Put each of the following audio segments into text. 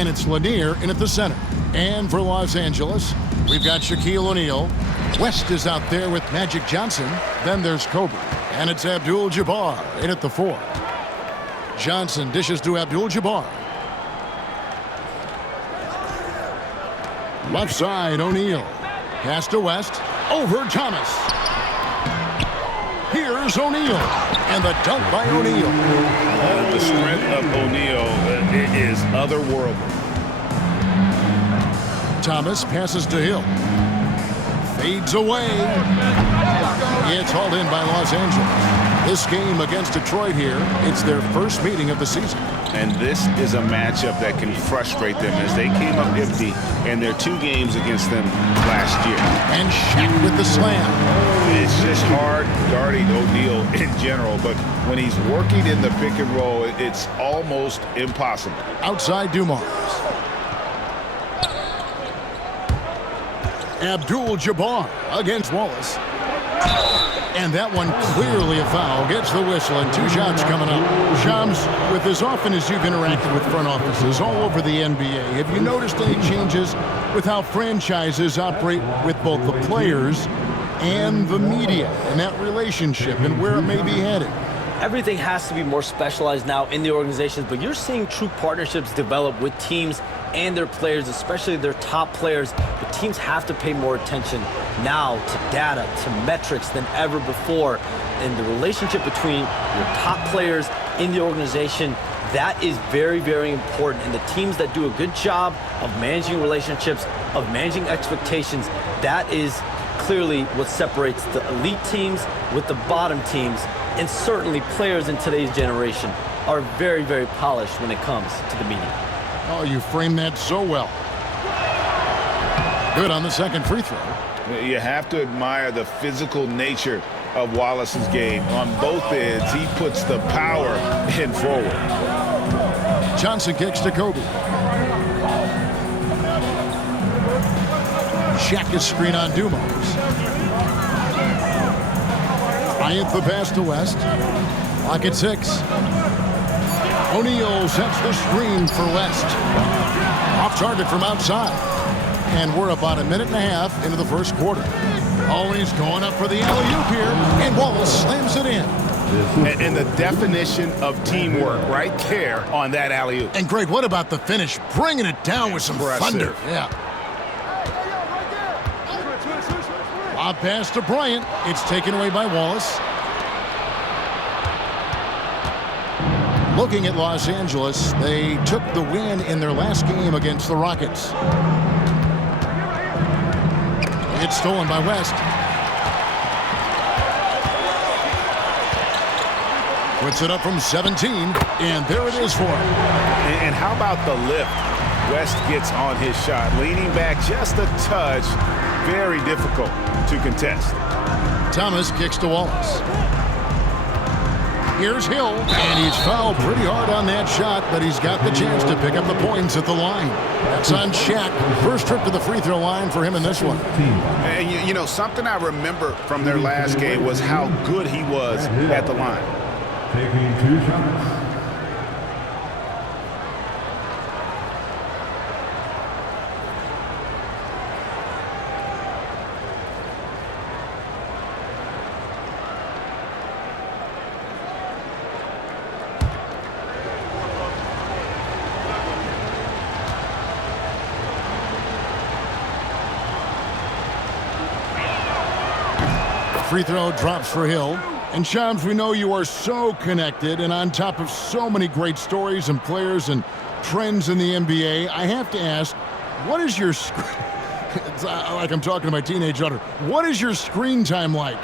And it's Lanier in at the center. And for Los Angeles, we've got Shaquille O'Neal. West is out there with Magic Johnson. Then there's Kobe. And it's Abdul-Jabbar in at the 4. Johnson dishes to Abdul-Jabbar. Left side, O'Neal. Pass to West. Over Thomas. Here's O'Neal. And the dunk by O'Neal. The strength of O'Neal is otherworldly. Thomas passes to Hill. Fades away. It's hauled in by Los Angeles. This game against Detroit here, it's their first meeting of the season. And this is a matchup that can frustrate them as they came up empty in their 2 games against them last year. And Shaq with the slam. It's just hard guarding O'Neal in general, but when he's working in the pick and roll, it's almost impossible. Outside Dumars. Abdul-Jabbar against Wallace. And that one clearly a foul. Gets the whistle and 2 shots coming up. Shams, with as often as you've interacted with front offices all over the NBA, have you noticed any changes with how franchises operate with both the players and the media and that relationship and where it may be headed? Everything has to be more specialized now in the organizations, but you're seeing true partnerships develop with teams and their players, especially their top players. The teams have to pay more attention now to data, to metrics than ever before. And the relationship between your top players in the organization, that is very, very important. And the teams that do a good job of managing relationships, of managing expectations, that is clearly what separates the elite teams with the bottom teams. And certainly players in today's generation are very, very polished when it comes to the media. Oh, you framed that so well. Good on the second free throw. You have to admire the physical nature of Wallace's game. On both ends, he puts the power in forward. Johnson kicks to Kobe. Shaq is screen on Dumars. Bryant the pass to West. Clock at 6. O'Neal sets the screen for West. Off target from outside. And we're about a minute and a half into the first quarter. Always going up for the alley-oop here. And Wallace slams it in. And the definition of teamwork right there on that alley-oop. And Greg, what about the finish? Bringing it down with some thunder. Yeah. Lob pass to Bryant. It's taken away by Wallace. Looking at Los Angeles, they took the win in their last game against the Rockets. It's stolen by West. Puts it up from 17, and there it is for him. And how about the lift? West gets on his shot, leaning back just a touch. Very difficult to contest. Thomas kicks to Wallace. Here's Hill, and he's fouled pretty hard on that shot, but he's got the chance to pick up the points at the line. That's on Shaq. First trip to the free throw line for him in this one. And you know, something I remember from their last game was how good he was at the line. Taking 2 shots. Free throw drops for Hill. And Shams, we know you are so connected and on top of so many great stories and players and trends in the NBA. I have to ask, what is your it's like I'm talking to my teenage daughter. What is your screen time like?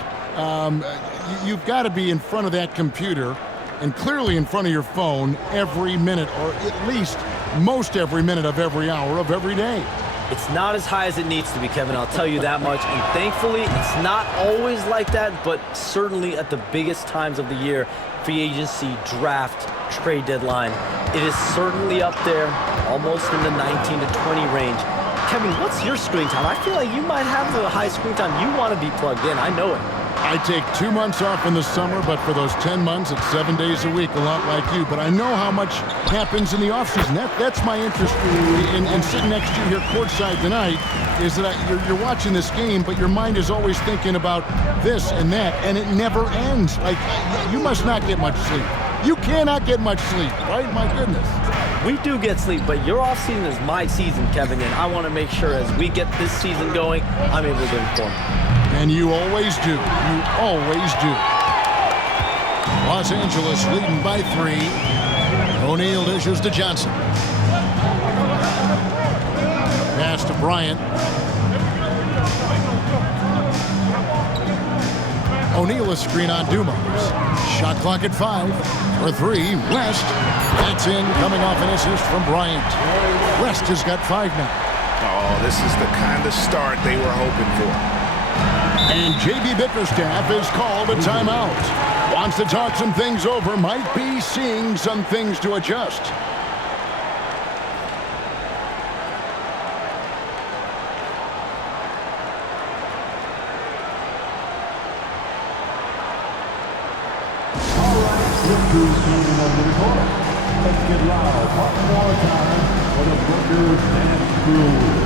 You've got to be in front of that computer and clearly in front of your phone every minute, or at least most every minute of every hour of every day. It's not as high as it needs to be, Kevin, I'll tell you that much. And thankfully, it's not always like that, but certainly at the biggest times of the year, free agency, draft, trade deadline, it is certainly up there, almost in the 19 to 20 range. Kevin, what's your screen time? I feel like you might have the high screen time. You want to be plugged in. I know it. I take 2 months off in the summer, but for those 10 months, it's 7 days a week, a lot like you. But I know how much happens in the offseason. That's my interest in sitting next to you here courtside tonight, is that you're watching this game, but your mind is always thinking about this and that, and it never ends. Like, you must not get much sleep. You cannot get much sleep, right? My goodness. We do get sleep, but your offseason is my season, Kevin, and I want to make sure as we get this season going, I'm able to inform you. And you always do. You always do. Los Angeles leading by 3. O'Neal dishes to Johnson. Pass to Bryant. O'Neal a screen on Dumas. Shot clock at 5. For 3, West. That's in, coming off an assist from Bryant. West has got 5 now. Oh, this is the kind of start they were hoping for. And J.B. Bickerstaff has called a timeout. Wants to talk some things over. Might be seeing some things to adjust. All right, look who's coming on the report. Let's get loud one more time for the Bookers and Crew.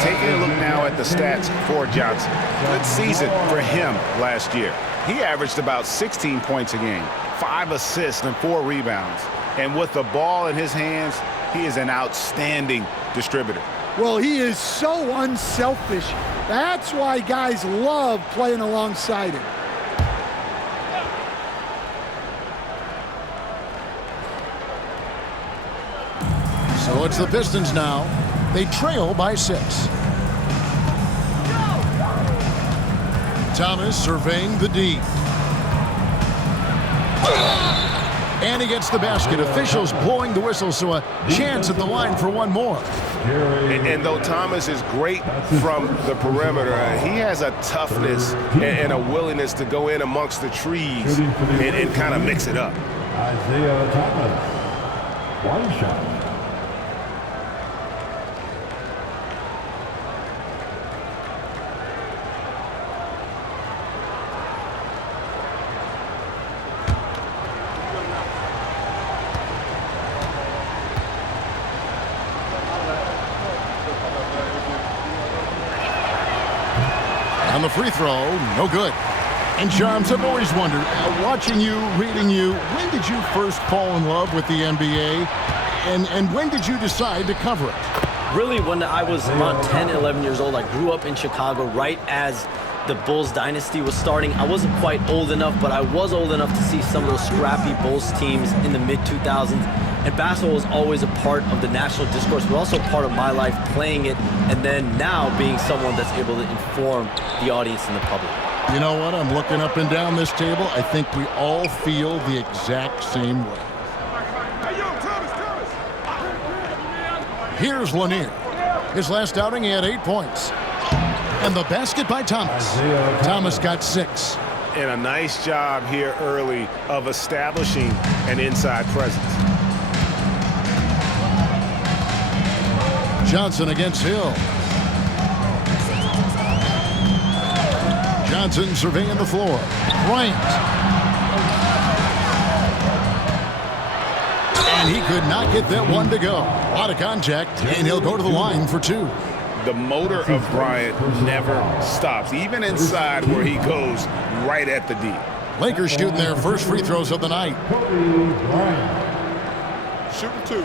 Taking a look now at the stats for Johnson. Good season for him last year. He averaged about 16 points a game, 5 assists and 4 rebounds. And with the ball in his hands, he is an outstanding distributor. Well, he is so unselfish. That's why guys love playing alongside him. So it's the Pistons now. They trail by 6. Thomas surveying the D. And he gets the basket. Officials blowing the whistle, so a chance at the line for one more. And though Thomas is great from the perimeter, he has a toughness and a willingness to go in amongst the trees and kind of mix it up. Isaiah Thomas, one shot. On the free throw, no good. And Charms, I've always wondered, watching you, reading you, when did you first fall in love with the NBA? And when did you decide to cover it? Really, when I was around 10, 11 years old, I grew up in Chicago right as the Bulls dynasty was starting. I wasn't quite old enough, but I was old enough to see some of those scrappy Bulls teams in the mid-2000s. And basketball was always a part of the national discourse, but also part of my life playing it, and then now being someone that's able to inform the audience and the public. You know what? I'm looking up and down this table. I think we all feel the exact same way. Here's Lanier. His last outing, he had 8 points. And the basket by Thomas. Thomas got 6. And a nice job here early of establishing an inside presence. Johnson against Hill. Johnson surveying the floor. Bryant. And he could not get that one to go. A lot of contact, and he'll go to the line for 2. The motor of Bryant never stops, even inside where he goes right at the D. Lakers shooting their first free throws of the night. Shooting 2.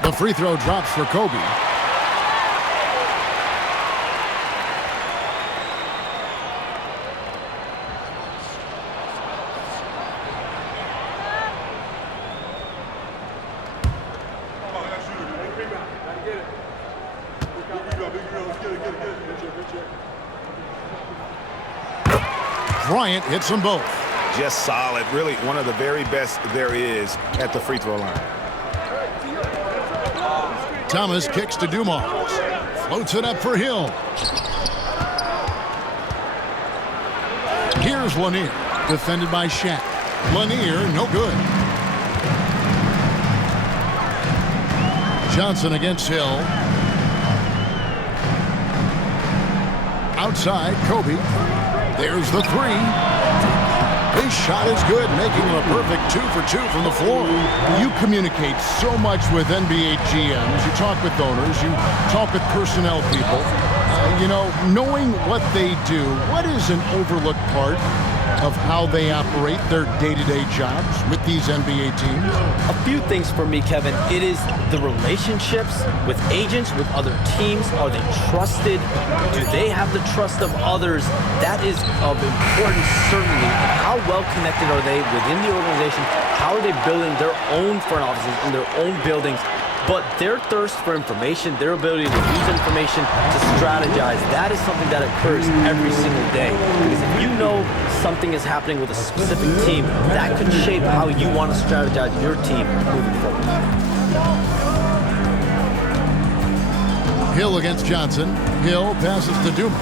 The free throw drops for Kobe. Bryant hits them both. Just solid. Really one of the very best there is at the free throw line. Thomas kicks to Dumars. Floats it up for Hill. Here's Lanier. Defended by Shaq. Lanier, no good. Johnson against Hill. Outside, Kobe. There's the three. His shot is good, making it a perfect 2 for 2 from the floor. You communicate so much with NBA GMs. You talk with owners. You talk with personnel people. Knowing what they do, what is an overlooked part of how they operate their day-to-day jobs with these NBA teams? A few things for me, Kevin. It is the relationships with agents, with other teams. Are they trusted? Do they have the trust of others? That is of importance, certainly. And how well connected are they within the organization? How are they building their own front offices in their own buildings? But their thirst for information, their ability to use information to strategize, that is something that occurs every single day. Because if you know something is happening with a specific team, that could shape how you want to strategize your team moving forward. Hill against Johnson. Hill passes to Dumars.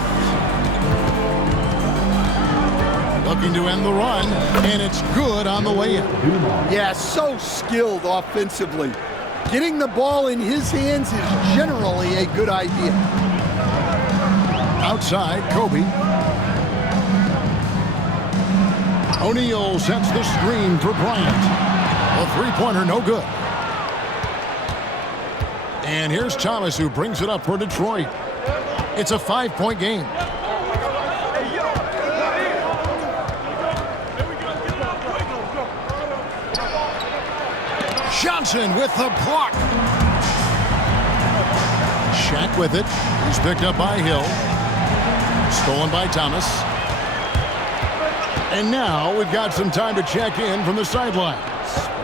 Looking to end the run, and it's good on the way in. Yeah, so skilled offensively. Getting the ball in his hands is generally a good idea. Outside, Kobe. O'Neal sets the screen for Bryant. A three-pointer, no good. And here's Thomas, who brings it up for Detroit. It's a 5-point game. Johnson with the block. Shaq with it. He's picked up by Hill. Stolen by Thomas. And now we've got some time to check in from the sidelines.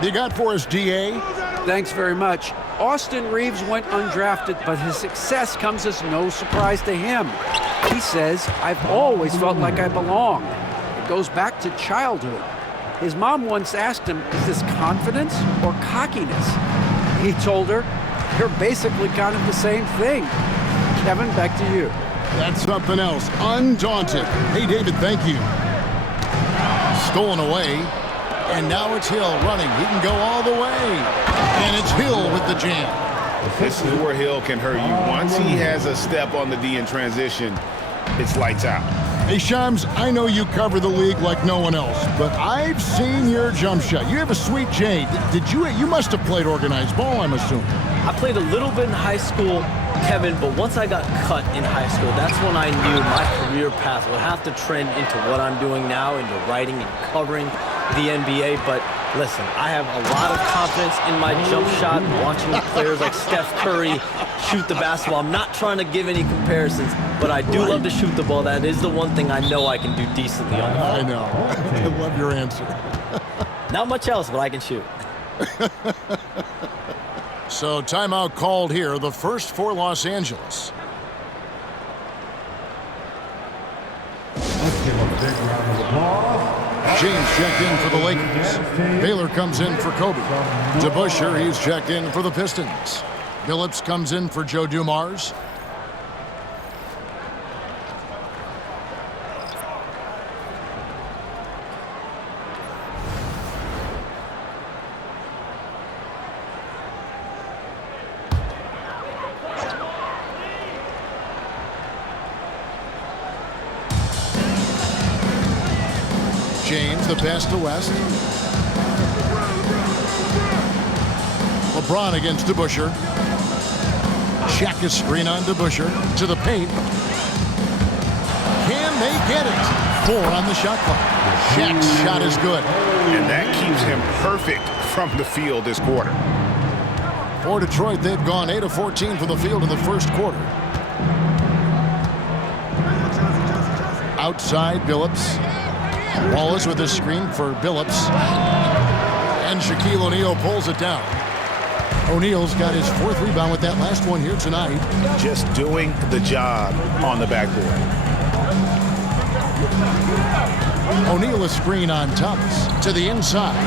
You got for us, DA? Thanks very much. Austin Reeves went undrafted, but his success comes as no surprise to him. He says, "I've always felt like I belong." It goes back to childhood. His mom once asked him, "Is this confidence or cockiness?" He told her, "They're basically kind of the same thing." Kevin, back to you. That's something else. Undaunted. Hey, David, thank you. Stolen away. And now it's Hill running. He can go all the way. And it's Hill with the jam. This is where Hill can hurt you. Once he has a step on the D in transition, it's lights out. Hey, Shams, I know you cover the league like no one else, but I've seen your jump shot. You have a sweet J. You must have played organized ball, I'm assuming. I played a little bit in high school, Kevin, but once I got cut in high school, that's when I knew my career path would have to trend into what I'm doing now, into writing and covering the NBA. But listen, I have a lot of confidence in my jump shot, watching players like Steph Curry shoot the basketball. I'm not trying to give any comparisons, but I do love to shoot the ball. That is the one thing I know I can do decently on the ball. I know. I love your answer. Not much else, but I can shoot. So timeout called here, the first for Los Angeles. Let's give a big round of applause. James checked in for the Lakers. Baylor comes in for Kobe. DeBusschere, he's checked in for the Pistons. Phillips comes in for Joe Dumars. James, the pass to West. LeBron against DeBusschere. Shaq is screen on DeBusschere to the paint. Can they get it? 4 on the shot clock. Shaq's shot is good. And that keeps him perfect from the field this quarter. For Detroit, they've gone 8 of 14 from the field in the first quarter. Outside, Billups. Wallace with a screen for Billups. And Shaquille O'Neal pulls it down. O'Neal's got his 4th rebound with that last one here tonight. Just doing the job on the backboard. O'Neal a screen on Thomas to the inside.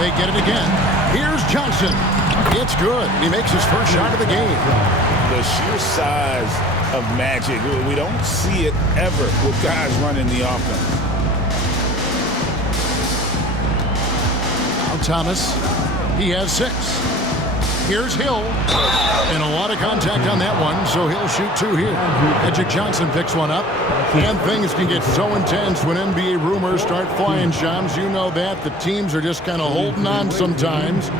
They get it again. Here's Johnson. It's good. He makes his first shot of the game. The sheer size of magic. We don't see it ever with guys running the offense. Now Thomas, he has 6. Here's Hill. And a lot of contact on that one, so he'll shoot 2 here. Magic Johnson picks one up. And things can get so intense when NBA rumors start flying, Shams. You know that. The teams are just kind of holding on sometimes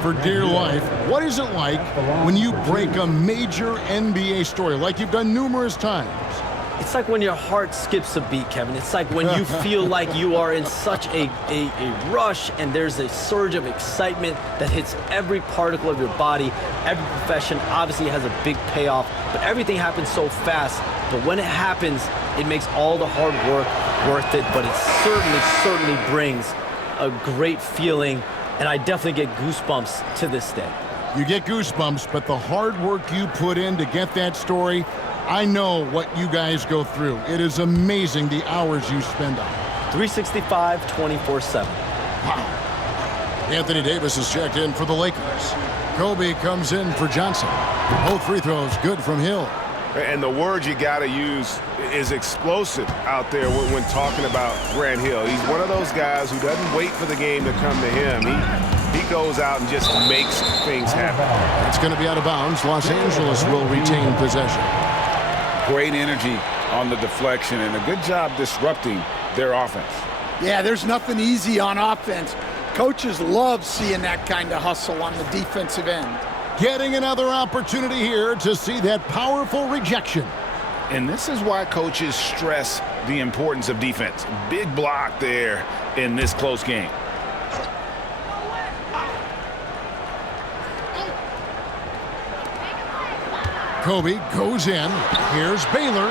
for dear life. What is it like when you break a major NBA story like you've done numerous times? It's like when your heart skips a beat, Kevin. It's like when you feel like you are in such a rush and there's a surge of excitement that hits every particle of your body. Every profession obviously has a big payoff, but everything happens so fast. But when it happens, it makes all the hard work worth it, but it certainly brings a great feeling, and I definitely get goosebumps to this day. You get goosebumps, but the hard work you put in to get that story, I know what you guys go through. It is amazing the hours you spend on it. 365, 24/7. Wow. Anthony Davis is checked in for the Lakers. Kobe comes in for Johnson. Both free throws good from Hill. And the word you got to use is explosive out there when talking about Grant Hill. He's one of those guys who doesn't wait for the game to come to him. He goes out and just makes things happen. It's going to be out of bounds. Los Angeles will retain possession. Great energy on the deflection and a good job disrupting their offense. Yeah, there's nothing easy on offense. Coaches love seeing that kind of hustle on the defensive end. Getting another opportunity here to see that powerful rejection. And this is why coaches stress the importance of defense. Big block there in this close game. Kobe goes in. Here's Baylor.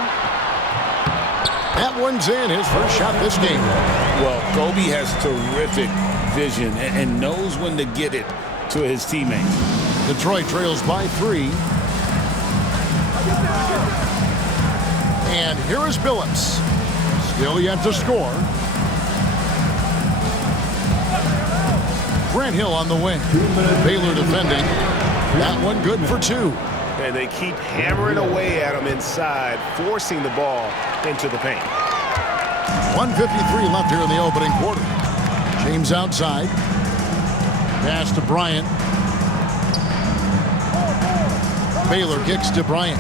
That one's in. His first shot this game. Well, Kobe has terrific vision and knows when to get it to his teammates. Detroit trails by 3. And here is Billups. Still yet to score. Grant Hill on the wing. Baylor defending. That one good for 2. And they keep hammering away at him inside, forcing the ball into the paint. 1:53 left here in the opening quarter. James outside. Pass to Bryant. Baylor kicks to Bryant.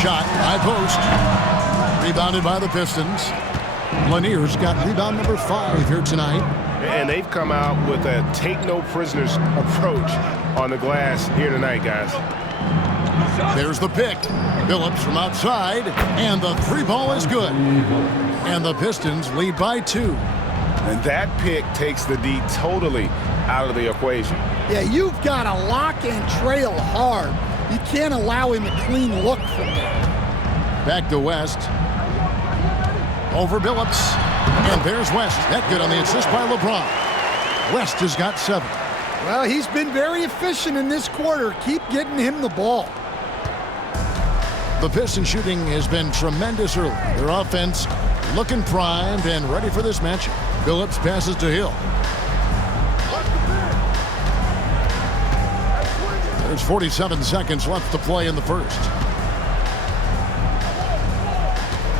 Shot, high post. Rebounded by the Pistons. Lanier's got rebound number 5 here tonight. And they've come out with a take-no-prisoners approach on the glass here tonight, guys. There's the pick. Billups from outside, and the 3 ball is good. And the Pistons lead by 2. And that pick takes the D totally out of the equation. Yeah, you've got to lock and trail hard. You can't allow him a clean look from there. Back to West. Over Billups. And there's West. That good on the assist by LeBron. West has got 7. Well, he's been very efficient in this quarter. Keep getting him the ball. The Pistons shooting has been tremendous early. Their offense looking primed and ready for this match. Billups passes to Hill. There's 47 seconds left to play in the first.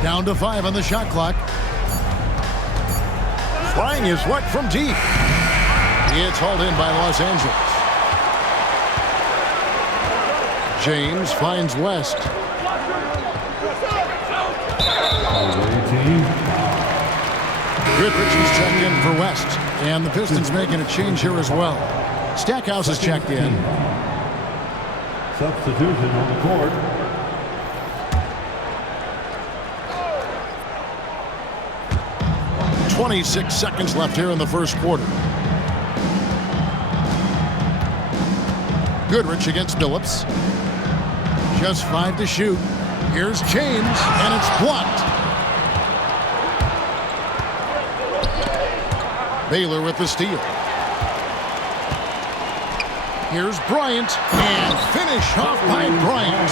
Down to 5 on the shot clock. Trying his luck from deep. It's hauled in by Los Angeles. James finds West. Goodrich is checked in for West. And the Pistons making a change here as well. Stackhouse is checked in. Substitution on the court. .26 seconds left here in the first quarter. Goodrich against Billups. Just 5 to shoot. Here's James, and it's blocked. Baylor with the steal. Here's Bryant, and finish off by Bryant.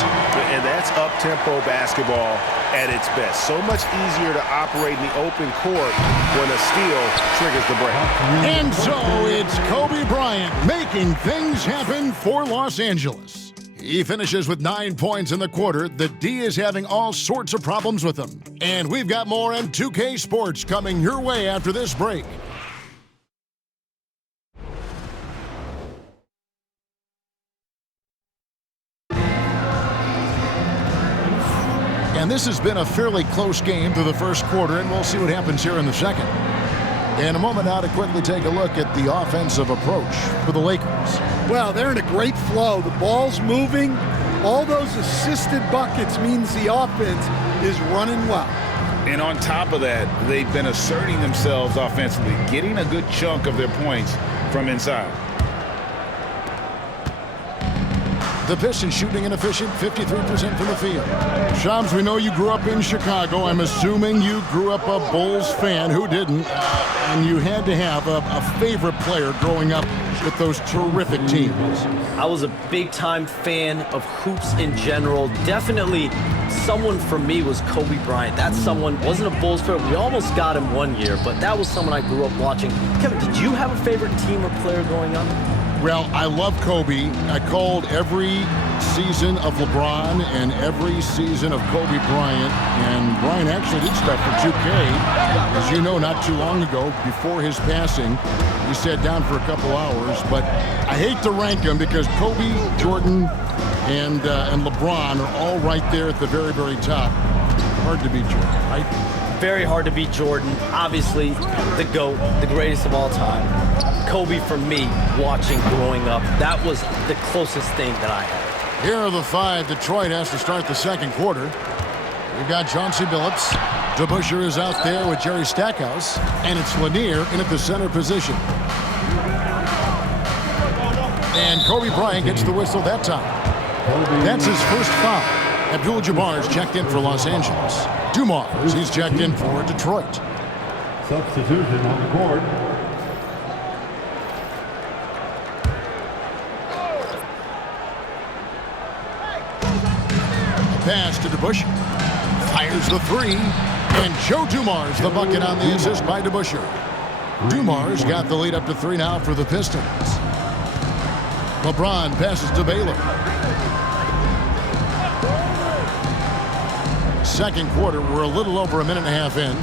And that's up-tempo basketball at its best. So much easier to operate in the open court when a steal triggers the break. And so it's Kobe Bryant making things happen for Los Angeles. He finishes with 9 points in the quarter. The D is having all sorts of problems with him. And we've got more on 2K Sports coming your way after this break. And this has been a fairly close game through the first quarter, and we'll see what happens here in the second. In a moment now to quickly take a look at the offensive approach for the Lakers. Well, they're in a great flow. The ball's moving. All those assisted buckets means the offense is running well. And on top of that, they've been asserting themselves offensively, getting a good chunk of their points from inside. The Pistons shooting an efficient 53% from the field. Shams, we know you grew up in Chicago. I'm assuming you grew up a Bulls fan. Who didn't? And you had to have a favorite player growing up with those terrific teams. I was a big-time fan of hoops in general. Definitely someone for me was Kobe Bryant. That someone wasn't a Bulls player. We almost got him one year, but that was someone I grew up watching. Kevin, did you have a favorite team or player growing up? Well, I love Kobe. I called every season of LeBron and every season of Kobe Bryant. And Bryant actually did stuff for 2K. As you know, not too long ago, before his passing, we sat down for a couple hours. But I hate to rank them because Kobe, Jordan, and LeBron are all right there at the very, very top. Hard to beat Jordan, right? Very hard to beat Jordan. Obviously, the GOAT, the greatest of all time. Kobe, for me, watching growing up, that was the closest thing that I had. Here are the five. Detroit has to start the second quarter. We've got Chauncey Billups. DeBusschere is out there with Jerry Stackhouse. And it's Lanier in at the center position. And Kobe Bryant gets the whistle that time. That's his first foul. Abdul-Jabbar's checked in for Los Angeles. Dumars, he's checked in for Detroit. Substitution on the court. Pass to DeBusschere. Fires the three. And Joe Dumars, the bucket on the assist by DeBusschere. Dumars got the lead up to 3 now for the Pistons. LeBron passes to Baylor. Second quarter, we're a little over a minute and a half in.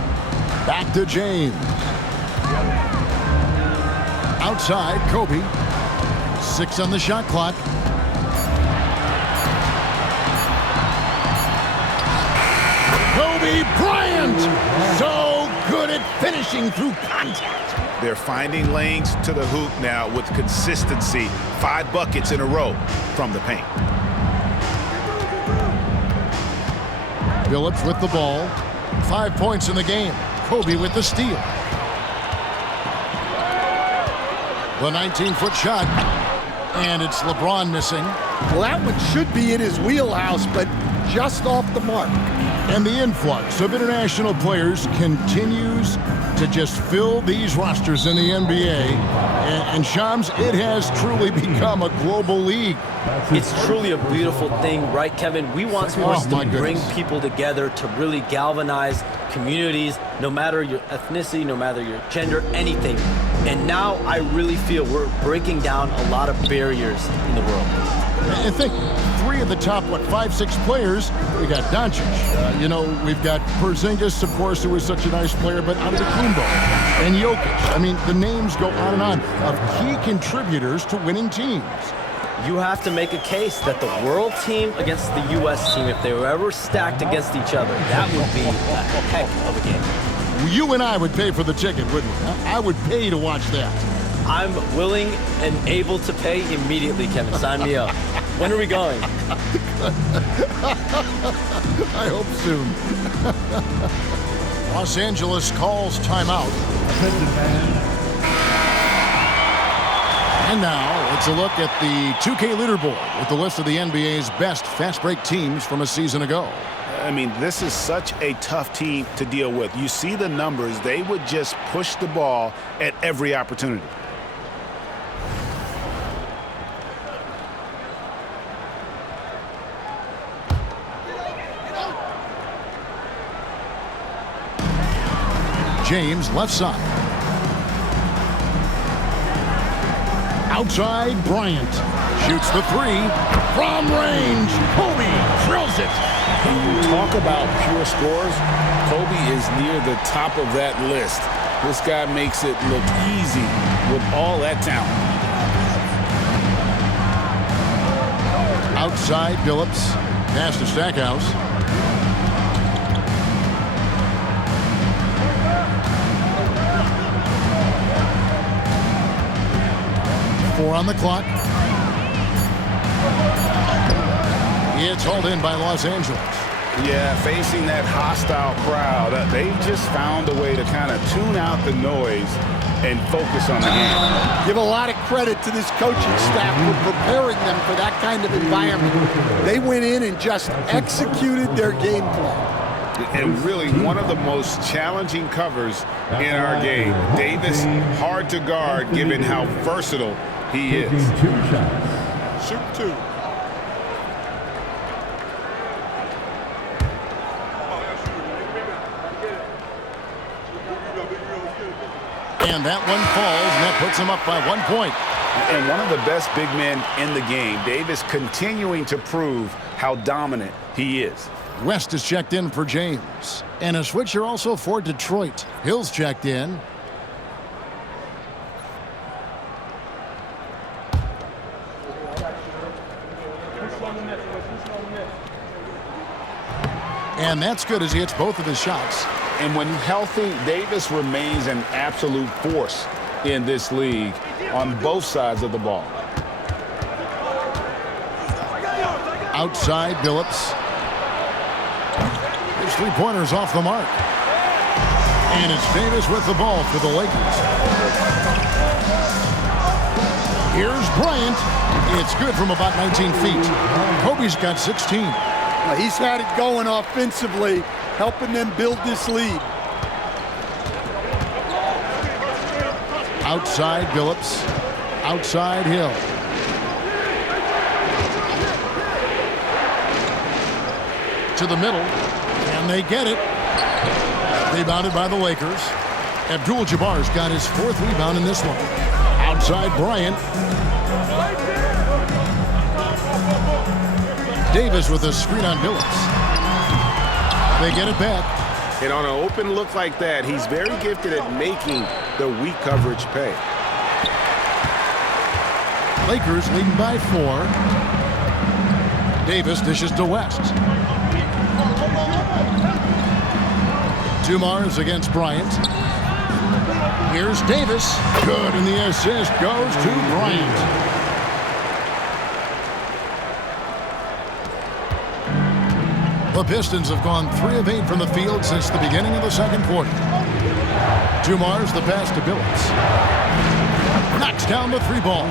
Back to James. Outside, Kobe. 6 on the shot clock. Kobe Bryant, so good at finishing through contact. They're finding lanes to the hoop now with consistency. 5 buckets in a row from the paint. Billups with the ball. 5 points in the game. Kobe with the steal. The 19-foot shot. And it's LeBron missing. Well, that one should be in his wheelhouse, but just off the mark. And the influx of international players continues to just fill these rosters in the NBA. And Shams, it has truly become a global league. It's truly a beautiful thing, right, Kevin? We want sports to bring people together, to really galvanize communities, no matter your ethnicity, no matter your gender, anything. And now I really feel we're breaking down a lot of barriers in the world. I think 3 of the top, 5-6 players, we got Doncic. We've got Porzingis, of course, who was such a nice player, but Antetokounmpo and Jokic. I mean, the names go on and on of key contributors to winning teams. You have to make a case that the world team against the U.S. team, if they were ever stacked against each other, that would be a heck of a game. You and I would pay for the ticket, wouldn't we? I would pay to watch that. I'm willing and able to pay immediately, Kevin. Sign me up. When are we going? I hope soon. Los Angeles calls timeout. And now, it's a look at the 2K leaderboard with the list of the NBA's best fast break teams from a season ago. I mean, this is such a tough team to deal with. You see the numbers. They would just push the ball at every opportunity. James left side. Outside, Bryant shoots the three from range. Kobe drills it. When you talk about pure scores, Kobe is near the top of that list. This guy makes it look easy with all that talent. Outside, Billups. Pass to Stackhouse. Four on the clock. It's hauled in by Los Angeles. Yeah, facing that hostile crowd, they just found a way to kind of tune out the noise and focus on the game. Give a lot of credit to this coaching staff for preparing them for that kind of environment. They went in and just executed their game plan. And really one of the most challenging covers in our game. Davis, hard to guard given how versatile he is. Shoot two. And that one falls, and that puts him up by 1 point. And one of the best big men in the game. Davis continuing to prove how dominant he is. West is checked in for James. And a switcher also for Detroit. Hill's checked in. And that's good as he hits both of his shots. And when healthy, Davis remains an absolute force in this league on both sides of the ball. Outside, Billups. His three-pointer's off the mark. And it's Davis with the ball for the Lakers. Here's Bryant. It's good from about 19 feet. Kobe's got 16. Now, he's had it going offensively, helping them build this lead. Outside, Billups. Outside, Hill. To the middle, and they get it. Rebounded by the Lakers. Abdul-Jabbar's got his fourth rebound in this one. Outside, Bryant. Davis with a screen on Billups. They get it back. And on an open look like that, he's very gifted at making the weak coverage pay. Lakers leading by 4. Davis dishes to West. Dumars against Bryant. Here's Davis. Good, and the assist goes to Bryant. The Pistons have gone 3 of 8 from the field since the beginning of the second quarter. Dumars the pass to Billups. Knocks down the 3-ball.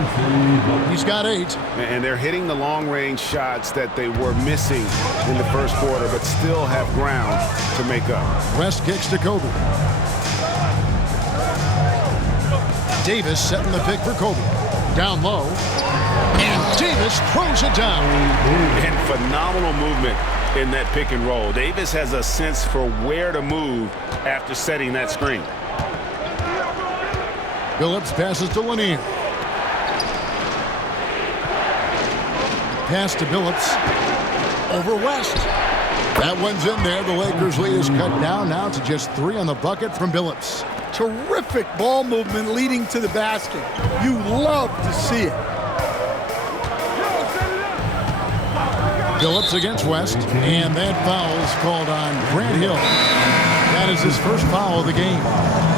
He's got 8. And they're hitting the long-range shots that they were missing in the first quarter, but still have ground to make up. West kicks to Kobe. Davis setting the pick for Kobe. Down low. And Davis throws it down. And phenomenal movement in that pick and roll. Davis has a sense for where to move after setting that screen. Billups passes to Lanier. Pass to Billups. Over West. That one's in there. The Lakers' lead is cut down now to just 3 on the bucket from Billups. Terrific ball movement leading to the basket. You love to see it. Billups against West, and that foul is called on Grant Hill. That is his first foul of the game.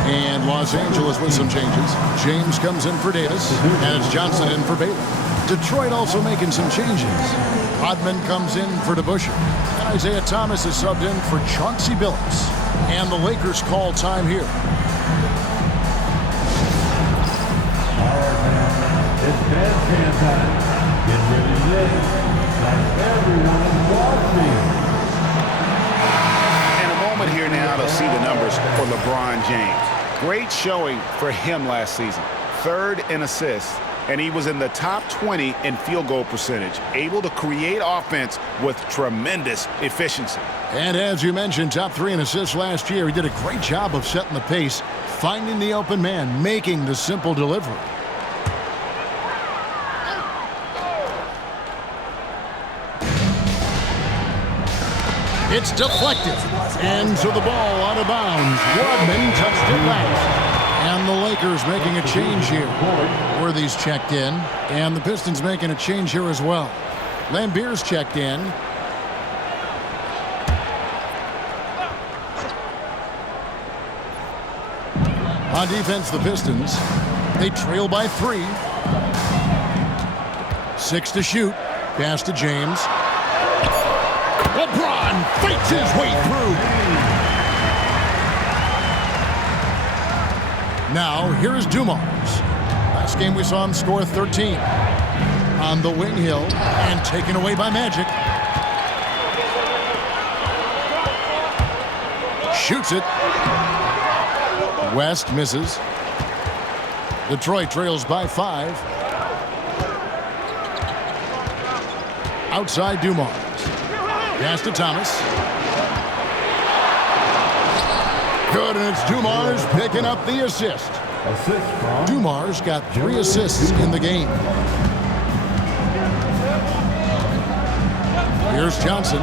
And Los Angeles with some changes. James comes in for Davis, and it's Johnson in for Bailey. Detroit also making some changes. Hodman comes in for DeBusschere, and Isaiah Thomas is subbed in for Chauncey Billups. And the Lakers call time here. All right, man. It's bandstand time. Get ready to live. Like everyone watching. And a moment here now to see the numbers for LeBron James. Great showing for him last season. 3rd in assists, and he was in the top 20 in field goal percentage, able to create offense with tremendous efficiency. And as you mentioned, top 3 in assists last year. He did a great job of setting the pace, finding the open man, making the simple delivery. It's deflected. And so the ball out of bounds. Rodman touched it last. And the Lakers making a change here. Worthy's checked in. And the Pistons making a change here as well. Lambier's checked in. On defense, the Pistons. They trail by 3. 6 to shoot. Pass to James. LeBron fights his way through. Now, here is Dumars. Last game we saw him score 13. On the wing hill and taken away by Magic. Shoots it. West misses. Detroit trails by 5. Outside Dumars. Pass to Thomas. Good, and it's Dumars picking up the assist. Dumars got 3 assists in the game. Here's Johnson.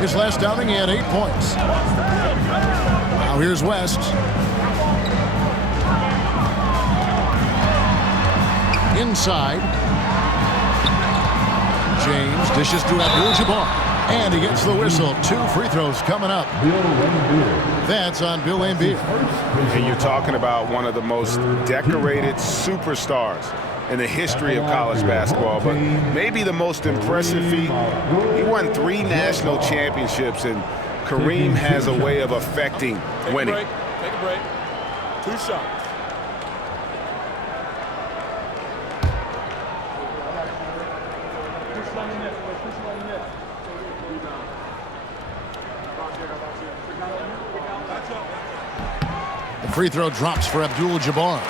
His last outing, he had 8 points. Now here's West. Inside. James dishes to Abdul-Jabbar. And he gets the whistle. 2 free throws coming up. That's on Bill Laimbeer. And you're talking about one of the most decorated superstars in the history of college basketball, but maybe the most impressive feat. He won 3 national championships, and Kareem has a way of affecting winning. Take a break. 2 shots. The free throw drops for Abdul-Jabbar.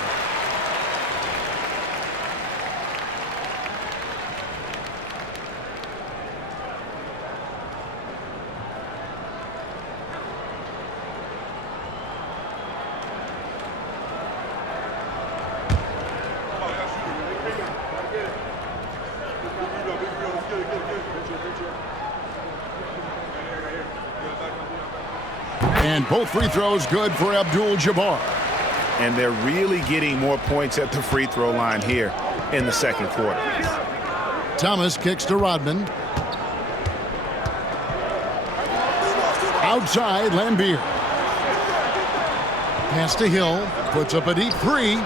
And both free throws good for Abdul-Jabbar. And they're really getting more points at the free throw line here in the second quarter. Thomas kicks to Rodman. Outside, Lambier. Pass to Hill. Puts up a deep 3.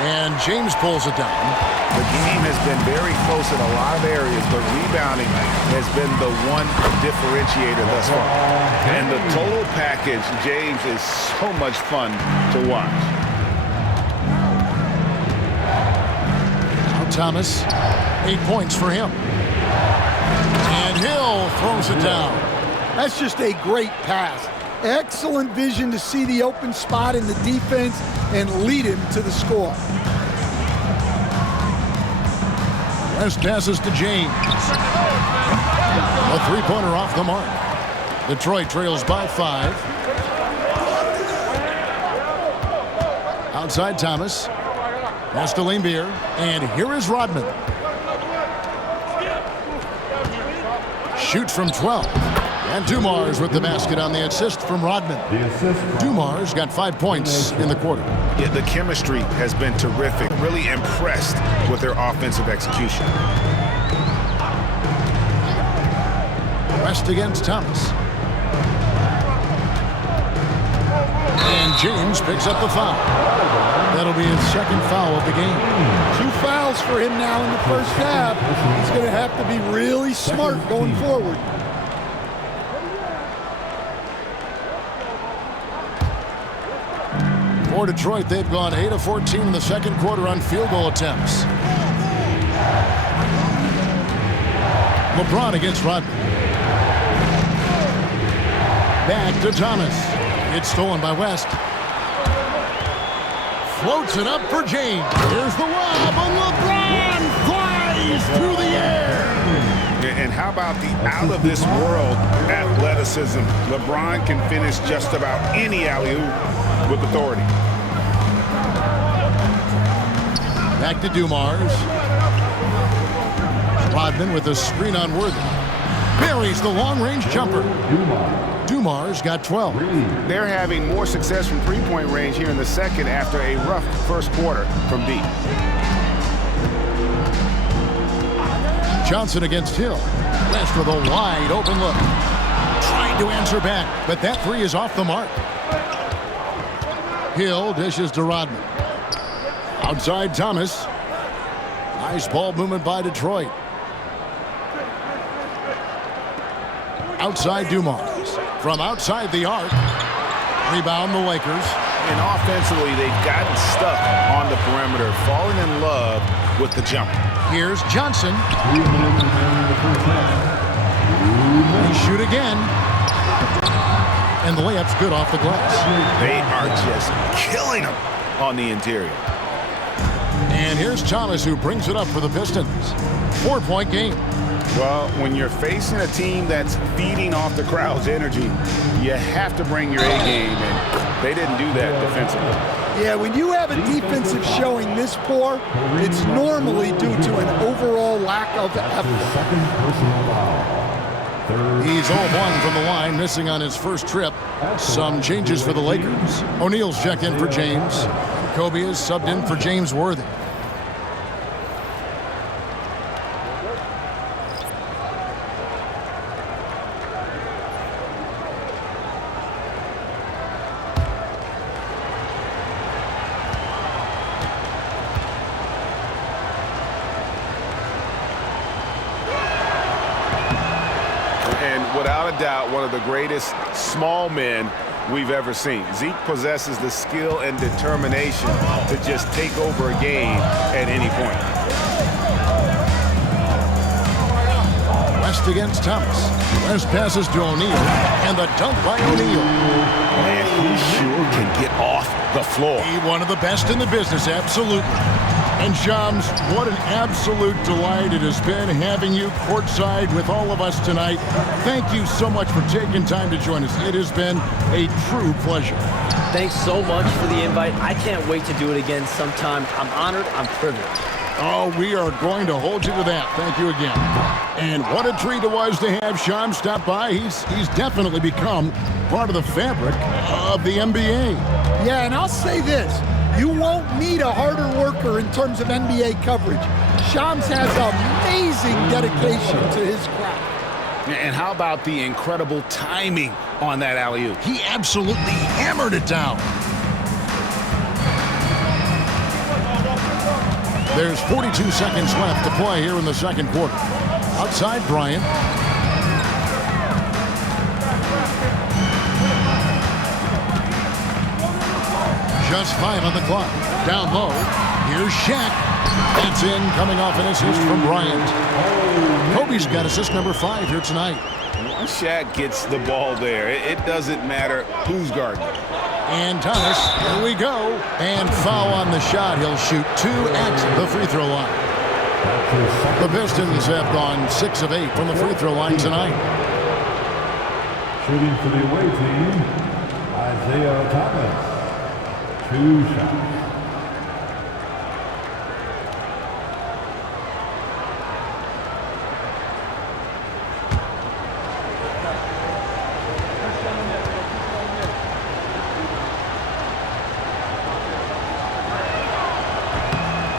And James pulls it down. The game has been very close in a lot of areas, but rebounding has been the one differentiator thus far. And the total package, James, is so much fun to watch. Now Thomas, 8 points for him. And Hill throws it down. That's just a great pass. Excellent vision to see the open spot in the defense and lead him to the score. West passes to James. A 3-pointer off the mark. Detroit trails by 5. Outside Thomas. Pass to Lambier. And here is Rodman. Shoots from 12. And Dumars with the basket on the assist from Rodman. Dumars got 5 points in the quarter. Yeah, the chemistry has been terrific. Really impressed with their offensive execution. West against Thomas. And James picks up the foul. That'll be his second foul of the game. 2 fouls for him now in the first half. He's going to have to be really smart going forward. For Detroit, they've gone 8 of 14 in the second quarter on field goal attempts. LeBron against Rodman. Back to Thomas. It's stolen by West. Floats it up for James. Here's the lob, and LeBron flies through the air. And how about the out-of-this-world athleticism? LeBron can finish just about any alley-oop with authority. Back to Dumars. Rodman with a screen on Worthy. Buries the long-range jumper. Dumars got 12. They're having more success from three-point range here in the second after a rough first quarter from deep. Johnson against Hill. West with a wide open look. Trying to answer back, but that three is off the mark. Hill dishes to Rodman. Outside Thomas. Nice ball movement by Detroit. Outside Dumars. From outside the arc. Rebound the Lakers. And offensively, they've gotten stuck on the perimeter, falling in love with the jump. Here's Johnson. They shoot again. And the layup's good off the glass. They are just killing them on the interior. And here's Thomas, who brings it up for the Pistons. 4-point game. Well, when you're facing a team that's feeding off the crowd's energy, you have to bring your A game, and they didn't do that defensively. Yeah, when you have a defensive showing this poor, it's normally due to an overall lack of effort. He's 0-1 from the line, missing on his first trip. Some changes for the Lakers. O'Neal's checked in for James. Kobe is subbed in for James Worthy. Without a doubt, one of the greatest small men we've ever seen. Zeke possesses the skill and determination to just take over a game at any point. West against Thomas. West passes to O'Neal, and the dunk by O'Neal. Man, he sure can get off the floor. One of the best in the business, absolutely. And Shams, what an absolute delight it has been having you courtside with all of us tonight. Thank you so much for taking time to join us. It has been a true pleasure. Thanks so much for the invite. I can't wait to do it again sometime. I'm honored. I'm privileged. Oh, we are going to hold you to that. Thank you again. And what a treat it was to have Shams stop by. He's definitely become part of the fabric of the NBA. Yeah, and I'll say this. You won't meet a harder worker in terms of NBA coverage. Shams has amazing dedication to his craft. And how about the incredible timing on that alley-oop? He absolutely hammered it down. There's 42 seconds left to play here in the second quarter. Outside Bryant. Just 5 on the clock. Down low. Here's Shaq. That's in, coming off an assist from Bryant. Kobe's got assist number 5 here tonight. Once Shaq gets the ball there, it doesn't matter who's guarding. And Thomas, here we go. And foul on the shot. He'll shoot 2 at the free throw line. The Pistons have gone 6 of 8 from the free throw line tonight. Shooting for the away team, Isaiah Thomas. 2 shots.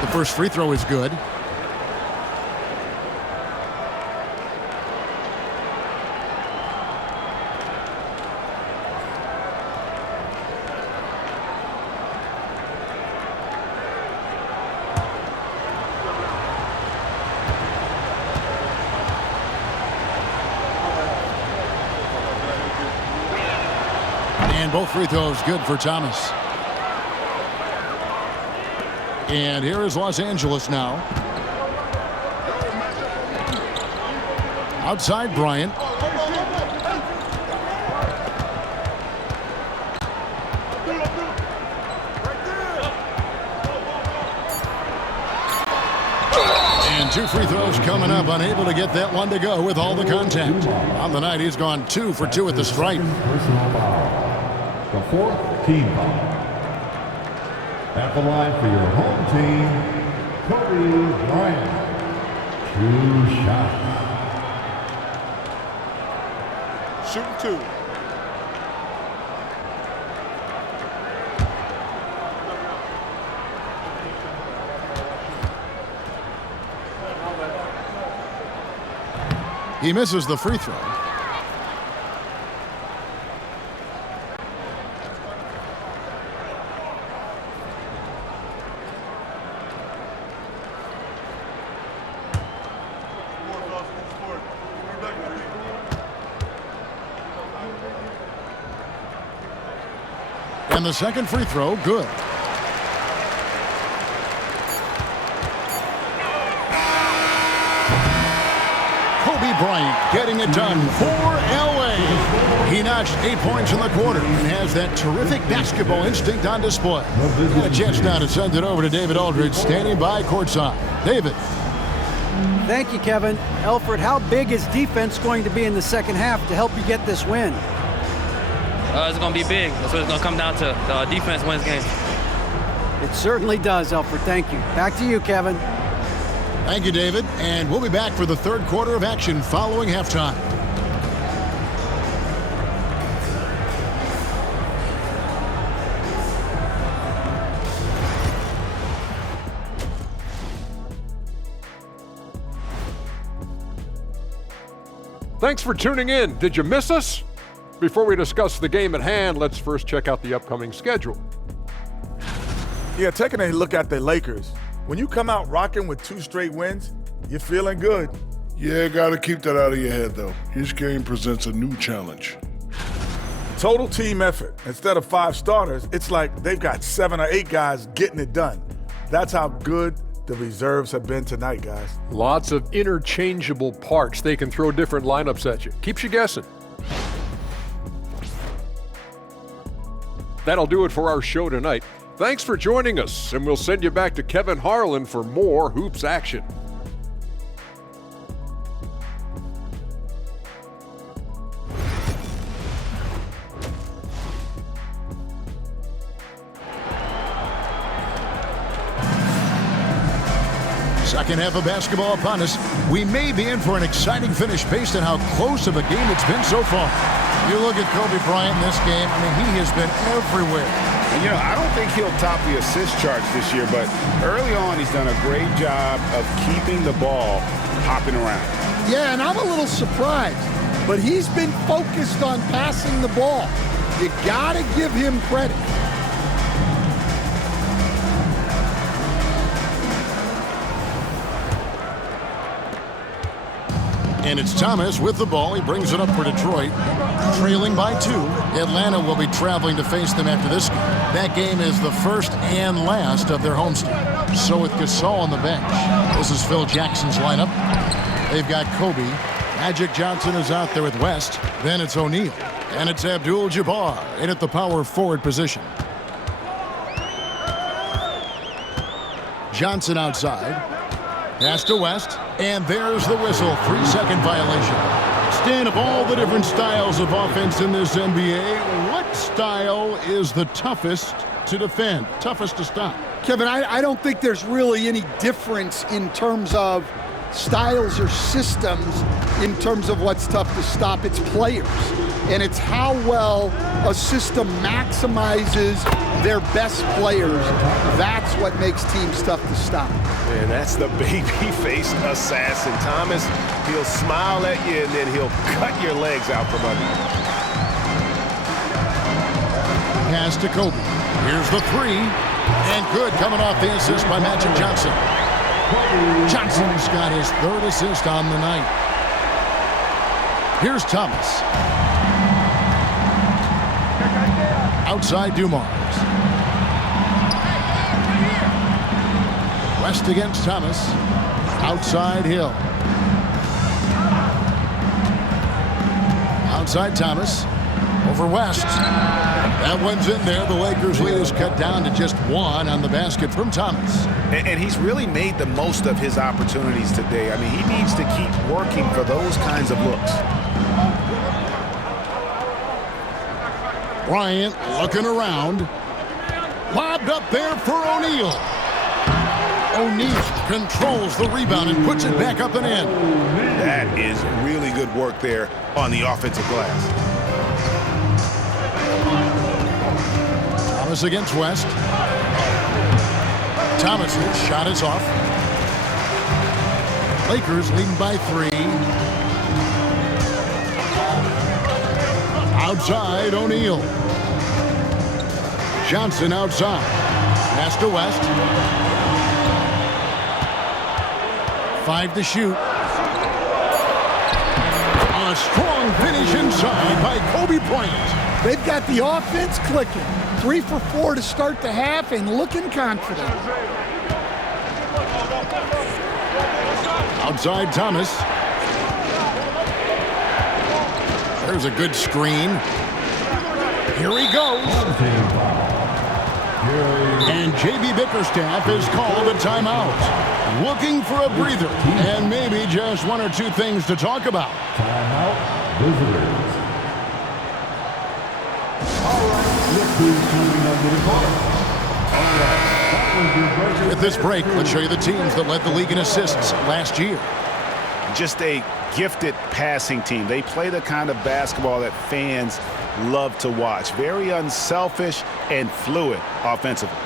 The first free throw is good. And both free throws good for Thomas. And here is Los Angeles now. Outside Bryant. And And 2 free throws coming up, unable to get that one to go with all the contact. On the night, he's gone 2 for 2 at the stripe. Personal foul. The 4th team foul. At the line for your home team, Kobe Bryant. 2 shots. Shooting 2. He misses the free throw. And the second free throw, good. Kobe Bryant getting it done for LA. He notched 8 points in the quarter and has that terrific basketball instinct on display. And a chance now to send it over to David Aldridge, standing by courtside. David. Thank you, Kevin. Alfred, how big is defense going to be in the second half to help you get this win? It's going to be big. That's what it's going to come down to. Defense wins games. It certainly does, Alfred. Thank you. Back to you, Kevin. Thank you, David. And we'll be back for the third quarter of action following halftime. Thanks for tuning in. Did you miss us? Before we discuss the game at hand, let's first check out the upcoming schedule. Yeah, taking a look at the Lakers. When you come out rocking with 2 straight wins, you're feeling good. Yeah, got to keep that out of your head, though. Each game presents a new challenge. Total team effort. Instead of 5 starters, it's like they've got 7 or 8 guys getting it done. That's how good the reserves have been tonight, guys. Lots of interchangeable parts. They can throw different lineups at you. Keeps you guessing. That'll do it for our show tonight. Thanks for joining us, and we'll send you back to Kevin Harlan for more Hoops action. Second half of basketball upon us. We may be in for an exciting finish based on how close of a game it's been so far. You look at Kobe Bryant in this game, I mean, he has been everywhere. And, you know, I don't think he'll top the assist charts this year, but early on he's done a great job of keeping the ball hopping around. Yeah, and I'm a little surprised, but he's been focused on passing the ball. You got to give him credit. And it's Thomas with the ball. He brings it up for Detroit, trailing by 2. Atlanta will be traveling to face them after this game. That game is the first and last of their homestand. So with Gasol on the bench, this is Phil Jackson's lineup. They've got Kobe. Magic Johnson is out there with West. Then it's O'Neal. And it's Abdul-Jabbar in at the power forward position. Johnson outside. Pass to West, and there's the whistle. 3-second violation. Stan, of all the different styles of offense in this NBA, what style is the toughest to defend, toughest to stop? Kevin, I don't think there's really any difference in terms of styles or systems in terms of what's tough to stop. It's players, and it's how well a system maximizes their best players. That's what makes teams tough to stop. And that's the baby-faced assassin. Thomas, he'll smile at you, and then he'll cut your legs out from under you. Pass to Kobe. Here's the 3. And good, coming off the assist by Magic Johnson. Johnson's got his 3rd assist on the night. Here's Thomas. Outside Dumars. West against Thomas. Outside Hill. Outside Thomas. Over West. That one's in there. The Lakers' lead is cut down to just 1 on the basket from Thomas. And he's really made the most of his opportunities today. I mean, he needs to keep working for those kinds of looks. Bryant looking around. Lobbed up there for O'Neal. O'Neal controls the rebound and puts it back up and in. That is really good work there on the offensive glass. Thomas against West. Thomas's shot is off. Lakers leading by 3. Outside, O'Neal. Johnson outside. Pass to West. 5 to shoot. A strong finish inside by Kobe Bryant. They've got the offense clicking. 3 for 4 to start the half and looking confident. Outside Thomas. There's a good screen. Here he goes. And J.B. Bickerstaff has called a timeout. Looking for a breather and maybe just 1 or 2 things to talk about. Timeout, visitors. All right, look who's coming up to the court. All right, that was your break. With this break, let's show you the teams that led the league in assists last year. Just a gifted passing team. They play the kind of basketball that fans love to watch. Very unselfish and fluid offensively.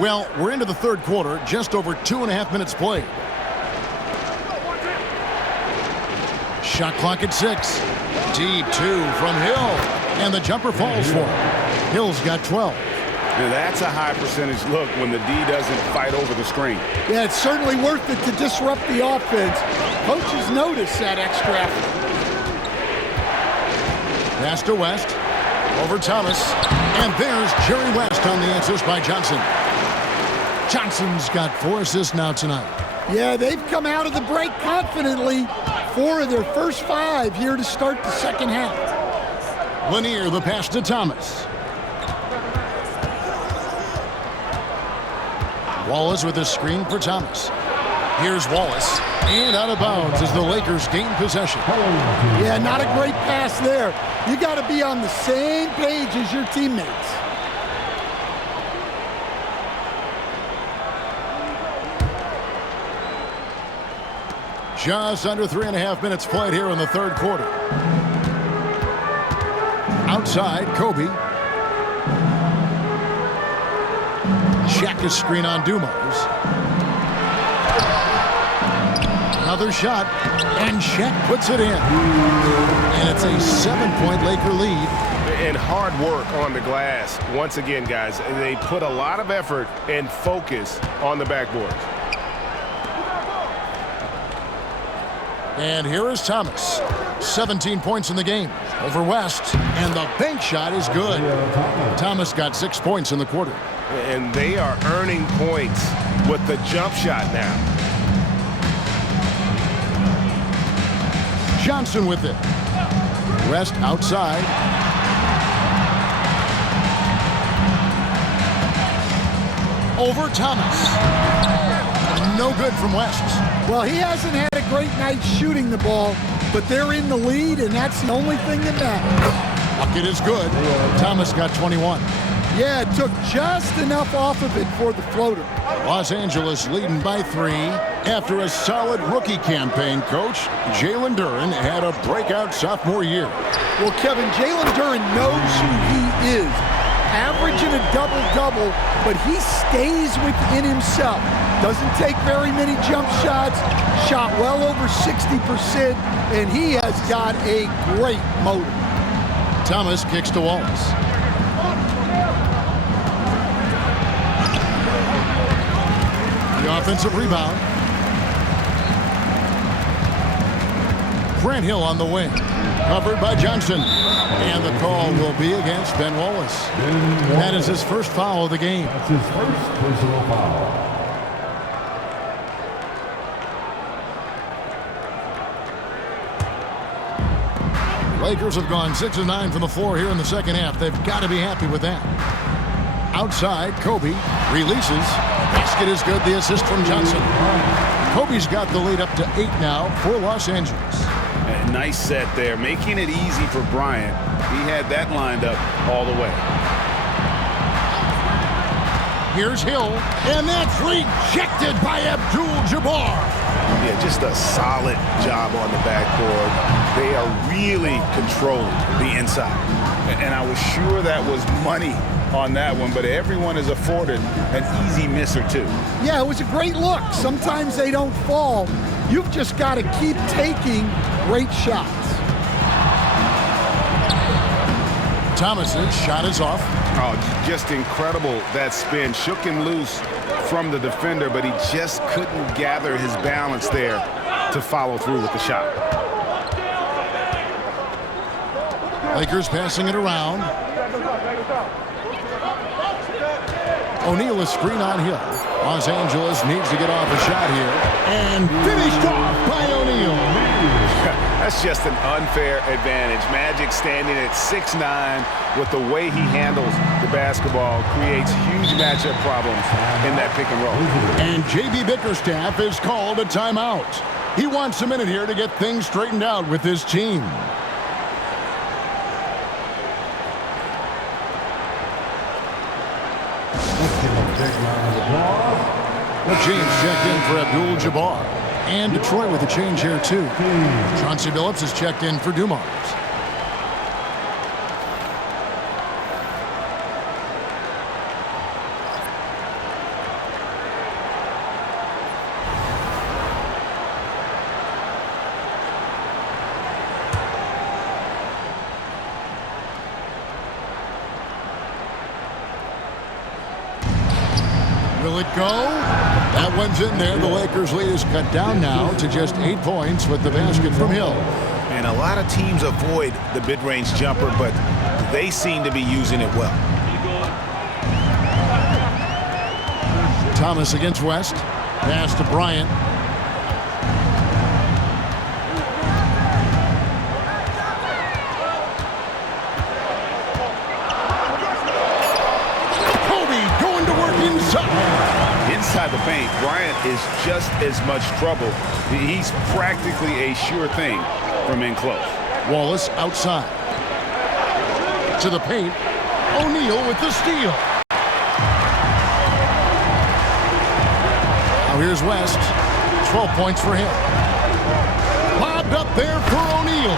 Well, we're into the third quarter, just over 2.5 minutes played. Shot clock at 6. Deep 2 from Hill. And the jumper falls for him. Hill's got 12. Now that's a high percentage look when the D doesn't fight over the screen. Yeah, it's certainly worth it to disrupt the offense. Coaches notice that extra effort. Pass to West. Over Thomas. And there's Jerry West on the answers by Johnson. Johnson's got 4 assists now tonight. Yeah, they've come out of the break confidently. 4 of their first 5 here to start the second half. Lanier, the pass to Thomas. Wallace with a screen for Thomas. Here's Wallace. And out of bounds as the Lakers gain possession. Yeah, not a great pass there. You got to be on the same page as your teammates. Just under 3.5 minutes played here in the third quarter. Outside, Kobe. Check his screen on Dumars. Another shot, and Shaq puts it in. And it's a 7-point Laker lead. And hard work on the glass. Once again, guys, they put a lot of effort and focus on the backboard. And here is Thomas. 17 points in the game over West. And the bank shot is good. Thomas got 6 points in the quarter. And they are earning points with the jump shot now. Johnson with it. West outside. Over Thomas. No good from West. Well, he hasn't had a great night shooting the ball, but they're in the lead, and that's the only thing that matters. Bucket is good. Thomas got 21. Yeah, it took just enough off of it for the floater. Los Angeles leading by 3 after a solid rookie campaign. Coach Jalen Duren had a breakout sophomore year. Well, Kevin, Jalen Duren knows who he is. Averaging a double-double, but he stays within himself. Doesn't take very many jump shots, shot well over 60%, and he has got a great motor. Thomas kicks to Wallace. The offensive rebound. Grant Hill on the wing. Covered by Johnson. And the call will be against Ben Wallace. That is his first foul of the game. That's his first personal foul. Lakers have gone 6 of 9 from the floor here in the second half. They've got to be happy with that. Outside, Kobe releases. Basket is good. The assist from Johnson. Kobe's got the lead up to 8 now for Los Angeles. A nice set there, making it easy for Bryant. He had that lined up all the way. Here's Hill, and that's rejected by Abdul-Jabbar. Yeah, just a solid job on the backboard. They are really controlling the inside. And I was sure that was money on that one, but everyone is afforded an easy miss or two. Yeah, it was a great look. Sometimes they don't fall. You've just got to keep taking great shots. Thomas's shot is off. Oh, just incredible, that spin. Shook him loose from the defender, but he just couldn't gather his balance there to follow through with the shot. Lakers passing it around. O'Neal is screen on Hill. Los Angeles needs to get off a shot here. And finished off by O'Neal. That's just an unfair advantage. Magic standing at 6'9", with the way he handles the basketball, creates huge matchup problems in that pick and roll. And J.B. Bickerstaff is called a timeout. He wants a minute here to get things straightened out with his team. James checked in for Abdul-Jabbar. And Detroit with a change here, too. Chauncey Billups has checked in for Dumars. Will it go? That one's in there. The Lakers' lead is cut down now to just 8 points with the basket from Hill. And a lot of teams avoid the mid-range jumper, but they seem to be using it well. Thomas against West. Pass to Bryant. Kobe going to work inside. Inside the paint, Bryant is just as much trouble. He's practically a sure thing from in close. Wallace outside. To the paint. O'Neal with the steal. Now here's West. 12 points for him. Lobbed up there for O'Neal.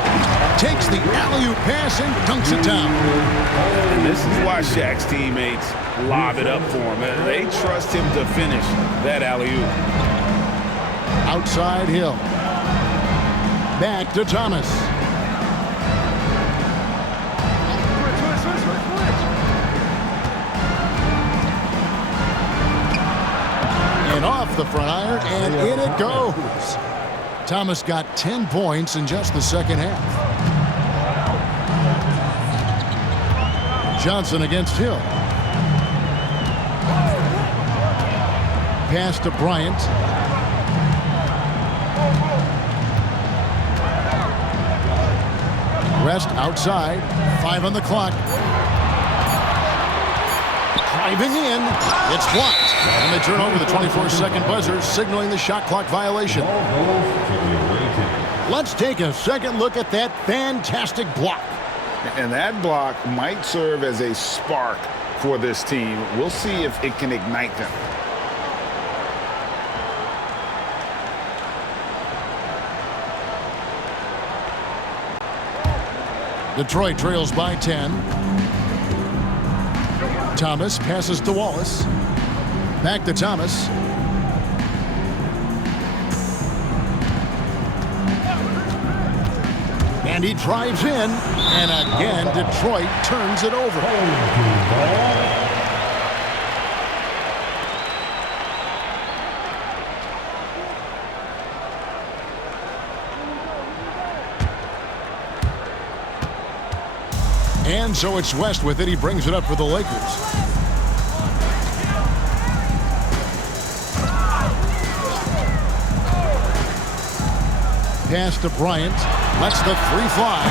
Takes the alley-oop pass and dunks it down. And this is why Shaq's teammates lob it up for him. They trust him to finish that alley-oop. Outside Hill. Back to Thomas. And off the front iron, and in it goes. Thomas got 10 points in just the second half. Johnson against Hill. Pass to Bryant. West outside. 5 on the clock. Driving in. It's blocked. And they turn over the 24-second buzzer, signaling the shot clock violation. Let's take a second look at that fantastic block. And that block might serve as a spark for this team. We'll see if it can ignite them. Detroit trails by 10. Thomas passes to Wallace. Back to Thomas. And he drives in. And again, Detroit turns it over. And so it's West with it. He brings it up for the Lakers. pass to Bryant. Lets the three fly.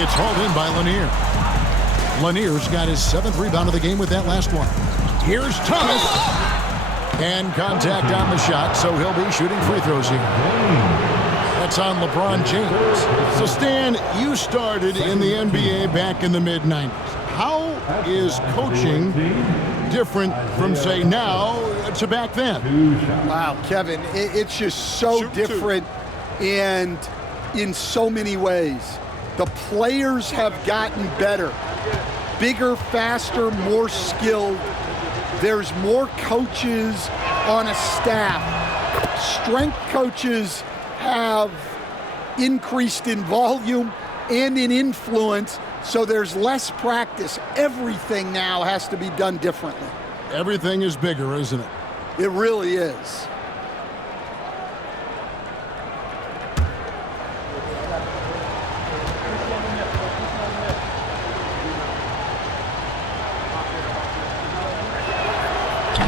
It's hauled in by Lanier. Lanier's got his 7th rebound of the game with that last one. Here's Thomas. And contact on the shot, so he'll be shooting free throws here. That's on LeBron James. So, Stan, you started in the NBA back in the mid-90s. How is coaching different from, say, now to back then? Wow, Kevin, it's just so different and in so many ways. The players have gotten better, bigger, faster, more skilled. There's more coaches on a staff. Strength coaches have increased in volume and in influence, so there's less practice. Everything now has to be done differently. Everything is bigger, isn't it? It really is.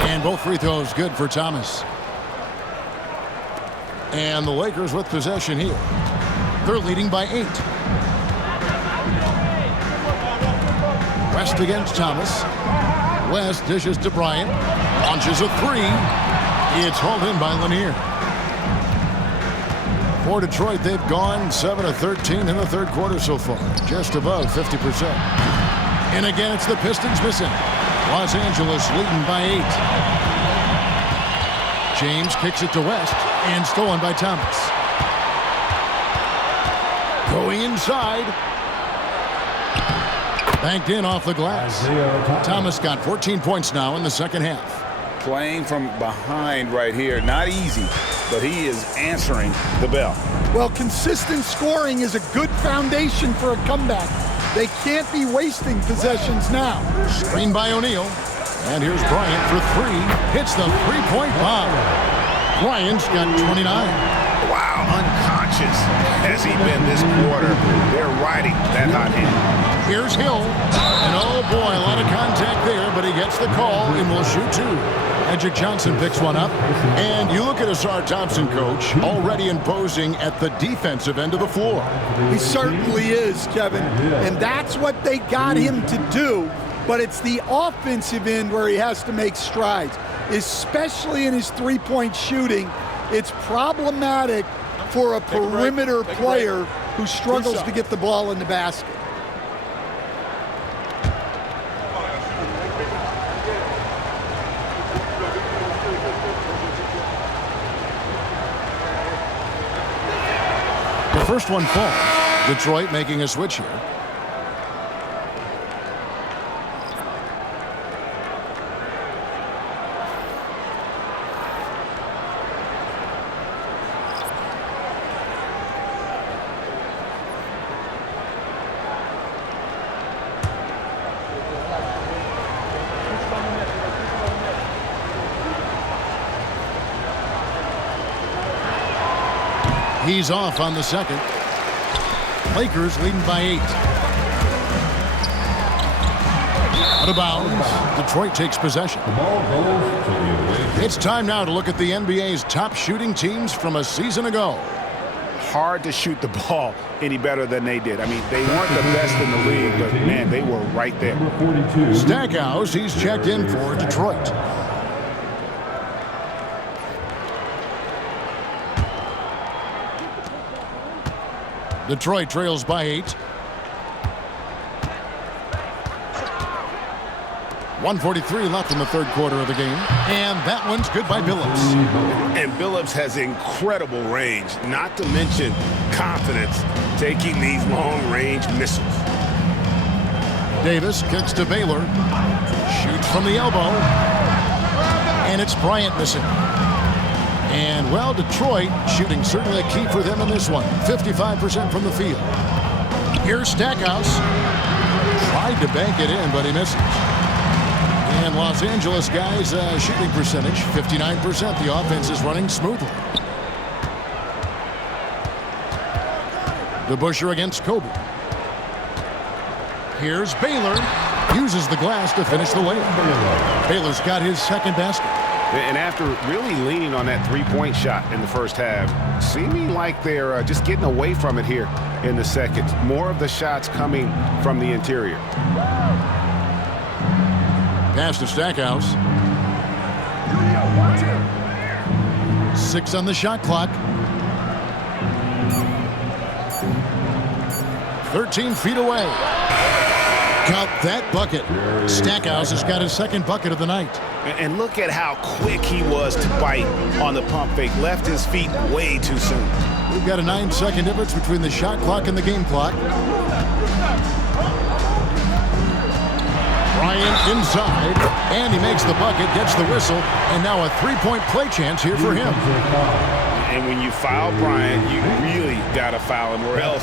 And both free throws good for Thomas. And the Lakers with possession here. They're leading by 8. West against Thomas. West dishes to Bryant. Launches a 3. It's hauled in by Lanier. For Detroit, they've gone 7 of 13 in the third quarter so far. Just above 50%. And again, it's the Pistons missing. Los Angeles leading by 8. James kicks it to West and stolen by Thomas. Going inside. Banked in off the glass. Thomas got 14 points now in the second half. Playing from behind right here. Not easy, but he is answering the bell. Well, consistent scoring is a good foundation for a comeback. They can't be wasting possessions now. Screen by O'Neal. And here's Bryant for 3. Hits the three-point bomb. Bryant's got 29. Wow, unconscious has he been this quarter. They're riding that hot hand. Here's Hill. And oh boy, a lot of contact there, but he gets the call and will shoot 2. Magic Johnson picks one up. And you look at Asar Thompson, coach, already imposing at the defensive end of the floor. He certainly is, Kevin. And that's what they got him to do. But it's the offensive end where he has to make strides, especially in his three-point shooting. It's problematic for a perimeter player who struggles to get the ball in the basket. The first one falls. Detroit making a switch here. He's off on the second. Lakers leading by 8. Out of bounds. Detroit takes possession. It's time now to look at the NBA's top shooting teams from a season ago. Hard to shoot the ball any better than they did. I mean, they weren't the best in the league, but man, they were right there. Stackhouse, he's checked in for Detroit. Detroit trails by 8. 1:43 left in the third quarter of the game. And that one's good by Billups. And Billups has incredible range, not to mention confidence taking these long-range missiles. Davis kicks to Baylor. Shoots from the elbow. And it's Bryant missing. And, well, Detroit shooting certainly a key for them in this one. 55% from the field. Here's Stackhouse. Tried to bank it in, but he misses. And Los Angeles guys shooting percentage, 59%. The offense is running smoothly. DeBusschere against Kobe. Here's Baylor. Uses the glass to finish the layup. Baylor's got his second basket. And after really leaning on that three-point shot in the first half, seeming like they're just getting away from it here in the second. More of the shots coming from the interior. Pass to Stackhouse. 6 on the shot clock. 13 feet away. Count that bucket. Stackhouse has got his second bucket of the night. And look at how quick he was to bite on the pump fake. Left his feet way too soon. We've got a 9-second difference between the shot clock and the game clock. Bryant inside, and he makes the bucket, gets the whistle, and now a three-point play chance here for him. And when you foul Bryant, you really got to foul him, or else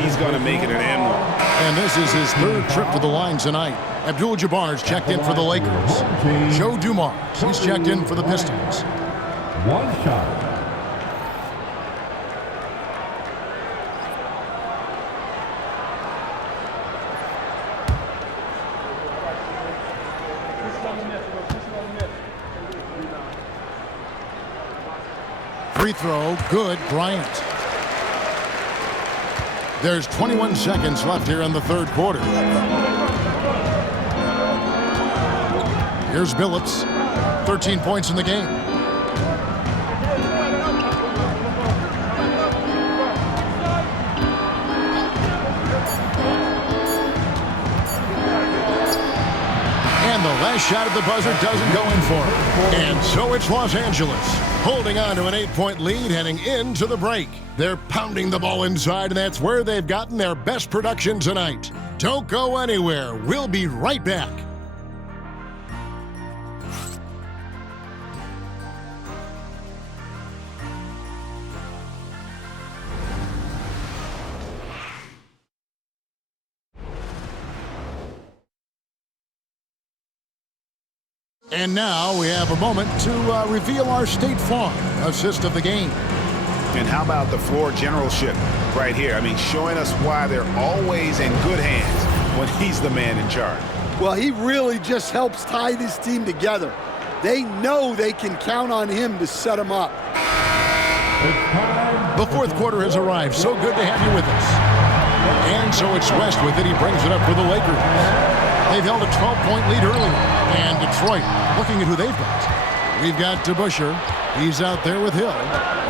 he's going to make it an and one. And this is his third trip to the line tonight. Abdul-Jabbar's checked in for the Lakers. Joe Dumars, he's checked in for the Pistons. One shot. Free throw, good, Bryant. There's 21 seconds left here in the third quarter. Here's Billups, 13 points in the game. And the last shot at the buzzer doesn't go in for it. And so it's Los Angeles, holding on to an 8-point lead heading into the break. They're pounding the ball inside, and that's where they've gotten their best production tonight. Don't go anywhere. We'll be right back. And now we have a moment to reveal our State Farm assist of the game. And how about the floor generalship right here? I mean, showing us why they're always in good hands when he's the man in charge. Well, he really just helps tie this team together. They know they can count on him to set them up. The fourth quarter has arrived. So good to have you with us. And so it's West with it. He brings it up for the Lakers. They've held a 12-point lead earlier. And Detroit, looking at who they've got. We've got DeBusschere. He's out there with Hill.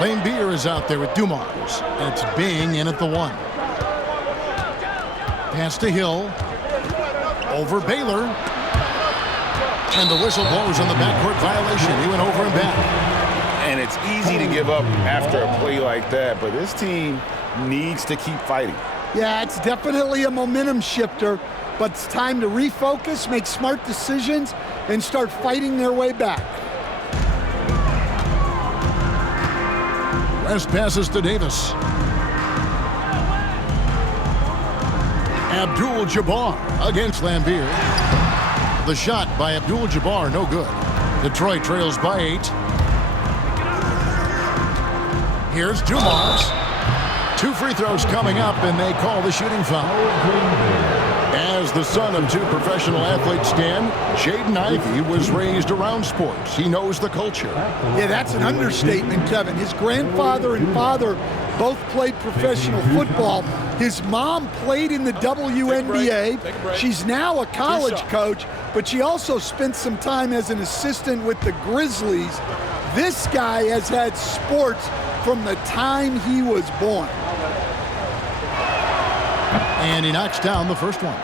Lane Beer is out there with Dumars. And it's Bing in at the 1. Pass to Hill. Over Baylor. And the whistle blows on the backcourt violation. He went over and back. And it's easy to give up after a play like that, but this team needs to keep fighting. Yeah, it's definitely a momentum shifter, but it's time to refocus, make smart decisions, and start fighting their way back. West passes to Davis. Abdul-Jabbar against Lambeer. The shot by Abdul-Jabbar, no good. Detroit trails by 8. Here's Dumars. 2 free throws coming up, and they call the shooting foul. As the son of 2 professional athletes, Stan, Jaden Ivey was raised around sports. He knows the culture. Yeah, that's an understatement, Kevin. His grandfather and father both played professional football. His mom played in the WNBA. She's now a college coach, but she also spent some time as an assistant with the Grizzlies. This guy has had sports from the time he was born. And he knocks down the first one.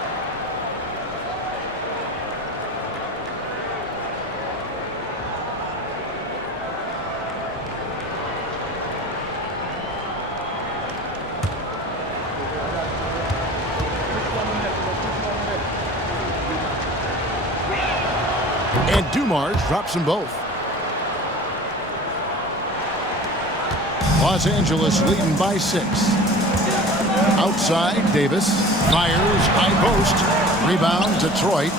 And Dumars drops them both. Los Angeles leading by 6. Outside, Davis fires, high post, rebound, Detroit.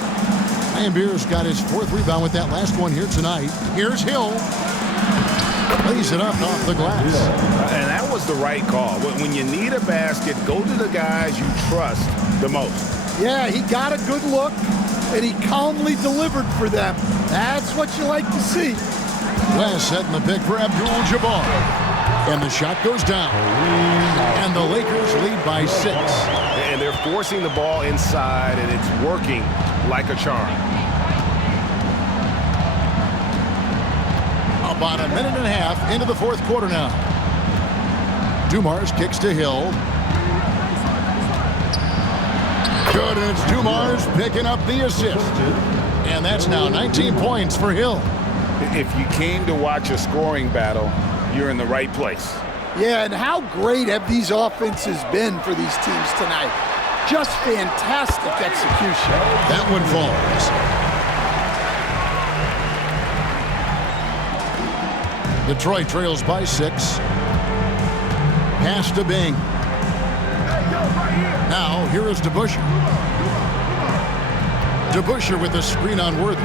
Lambeer's got his 4th rebound with that last one here tonight. Here's Hill. Lays it up off the glass. And that was the right call. When you need a basket, go to the guys you trust the most. Yeah, he got a good look, and he calmly delivered for them. That's what you like to see. West setting the pick for Abdul-Jabbar. And the shot goes down. And the Lakers lead by 6. And they're forcing the ball inside, and it's working like a charm. About a minute and a half into the fourth quarter now. Dumars kicks to Hill. Good, and it's Dumars picking up the assist. And that's now 19 points for Hill. If you came to watch a scoring battle, you're in the right place. Yeah, and how great have these offenses been for these teams tonight? Just fantastic execution. That one falls. Detroit trails by 6. Pass to Bing. Now, here is DeBusschere. DeBusschere with a screen on Worthy.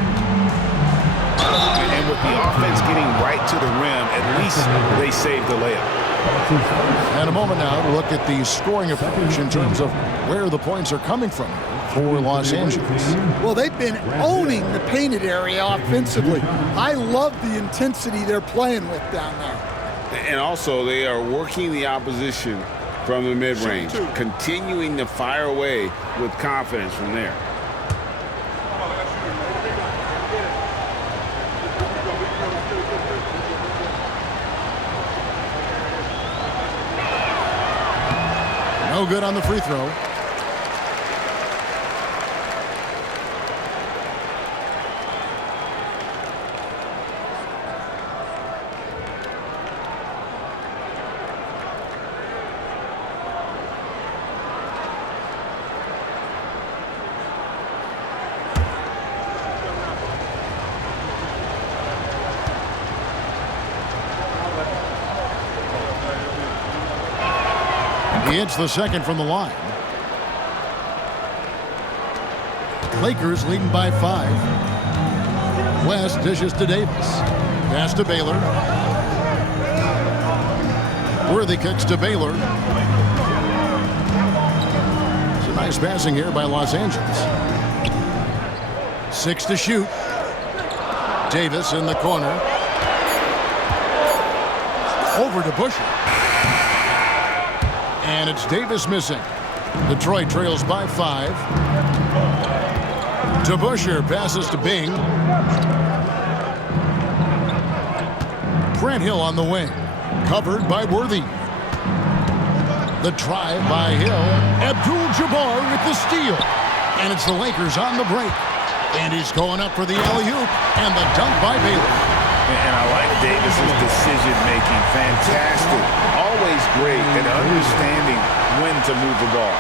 And with the offense getting right to the rim, at least they saved the layup. And a moment now to look at the scoring approach in terms of where the points are coming from for Los Angeles. Well, they've been owning the painted area offensively. I love the intensity they're playing with down there. And also, they are working the opposition from the mid-range, continuing to fire away with confidence from there. No good on the free throw. He hits the second from the line. Lakers leading by 5. West dishes to Davis. Pass to Baylor. Worthy kicks to Baylor. It's a nice passing here by Los Angeles. 6 to shoot. Davis in the corner. Over to Busher. And it's Davis missing. Detroit trails by 5. DeBusschere passes to Bing. Grant Hill on the wing. Covered by Worthy. The drive by Hill. Abdul-Jabbar with the steal. And it's the Lakers on the break. And he's going up for the alley-oop. And the dunk by Baylor. And I like Davis's decision-making. Fantastic. Always great at understanding when to move the ball.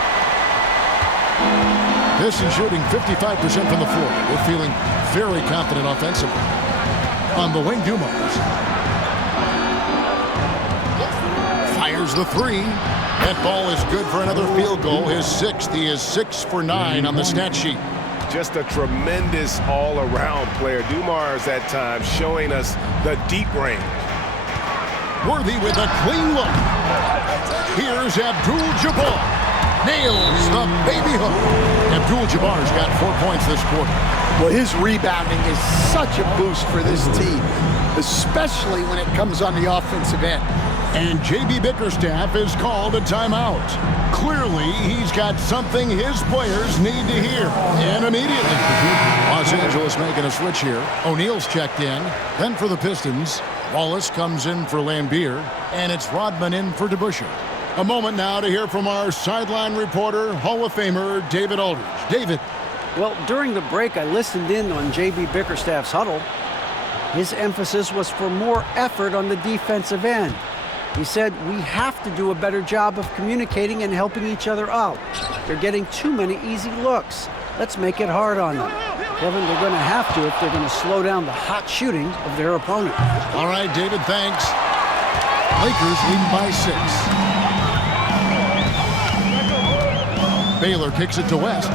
Pistons shooting 55% from the floor. They're feeling very confident offensively. On the wing, Dumars. Fires the 3. That ball is good for another field goal. His 6th. He is 6 for 9 on the stat sheet. Just a tremendous all-around player. Dumars that time showing us the deep range. Worthy with a clean look. Here's Abdul-Jabbar. Nails the baby hook. Abdul-Jabbar's got 4 points this quarter. Well, his rebounding is such a boost for this team, especially when it comes on the offensive end. And J.B. Bickerstaff is called a timeout. Clearly, he's got something his players need to hear. And immediately, Los Angeles making a switch here. O'Neal's checked in. Then for the Pistons, Wallace comes in for Lambier. And it's Rodman in for DeBusschere. A moment now to hear from our sideline reporter, Hall of Famer David Aldridge. David. Well, during the break, I listened in on J.B. Bickerstaff's huddle. His emphasis was for more effort on the defensive end. He said, we have to do a better job of communicating and helping each other out. They're getting too many easy looks. Let's make it hard on them. Kevin, they're going to have to if they're going to slow down the hot shooting of their opponent. All right, David, thanks. Lakers leading by 6. Baylor kicks it to West.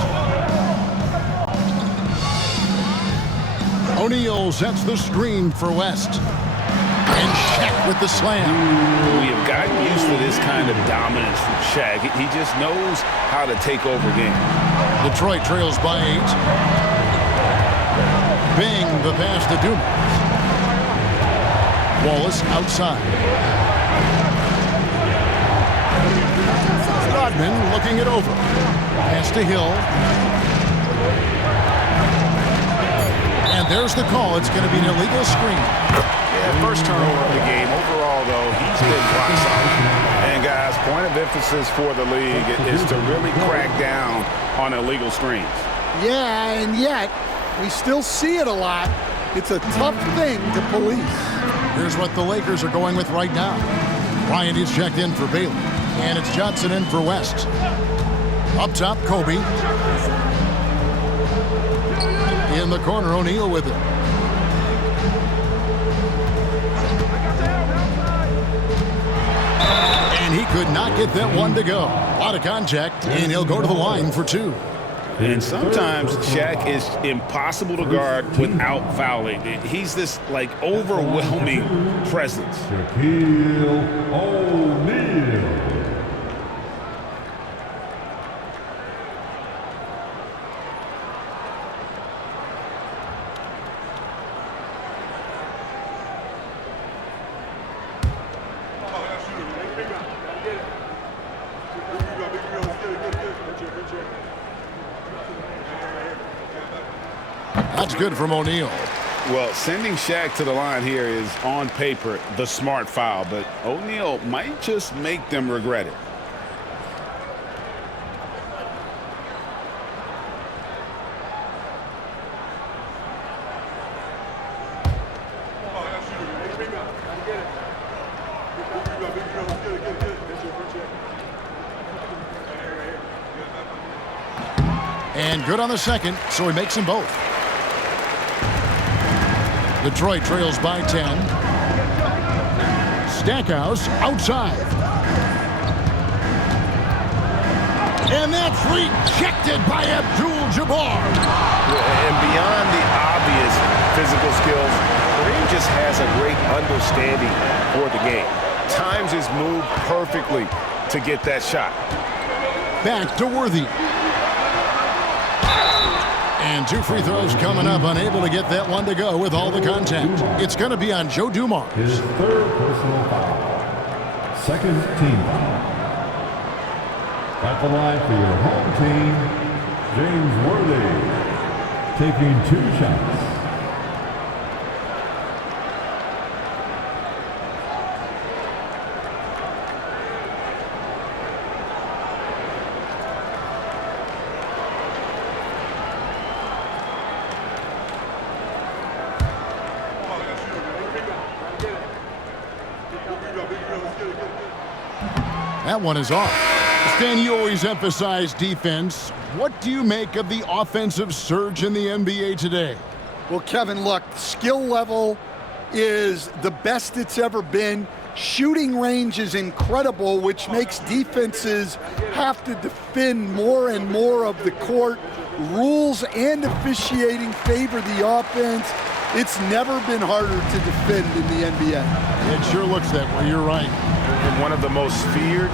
O'Neal sets the screen for West. And Shaq with the slam. We have gotten used to this kind of dominance from Shaq. He just knows how to take over games. Detroit trails by 8. Bing the pass to Dumars. Wallace outside. Rodman looking it over. Pass to Hill. And there's the call. It's going to be an illegal screen. Yeah, first turnover of the game. Overall, though, he's been rock solid. And, guys, point of emphasis for the league is to really crack down on illegal screens. Yeah, and yet we still see it a lot. It's a tough thing to police. Here's what the Lakers are going with right now. Bryant is checked in for Bailey. And it's Johnson in for West. Up top, Kobe. In the corner, O'Neal with it. And he could not get that one to go. A lot of contact, and he'll go to the line for two. And sometimes Shaq is impossible to guard without fouling. He's this, like, overwhelming presence. Shaquille O'Neal. That's good from O'Neal. Well, sending Shaq to the line here is, on paper, the smart foul, but O'Neal might just make them regret it. And good on the second, so he makes them both. Detroit trails by 10. Stackhouse outside. And that's rejected by Abdul-Jabbar. And beyond the obvious physical skills, Kareem just has a great understanding for the game. Times his move perfectly to get that shot. Back to Worthy. And two free throws coming up, unable to get that one to go with all the contact. It's going to be on Joe Dumars. His third personal foul. Second team foul. At the line for your home team, James Worthy, taking 2 shots. That one is off. Stan, you always emphasize defense. What do you make of the offensive surge in the NBA today? Well, Kevin, look, skill level is the best it's ever been. Shooting range is incredible, which makes defenses have to defend more and more of the court. Rules and officiating favor the offense. It's never been harder to defend in the NBA. It sure looks that way. You're right. One of the most feared,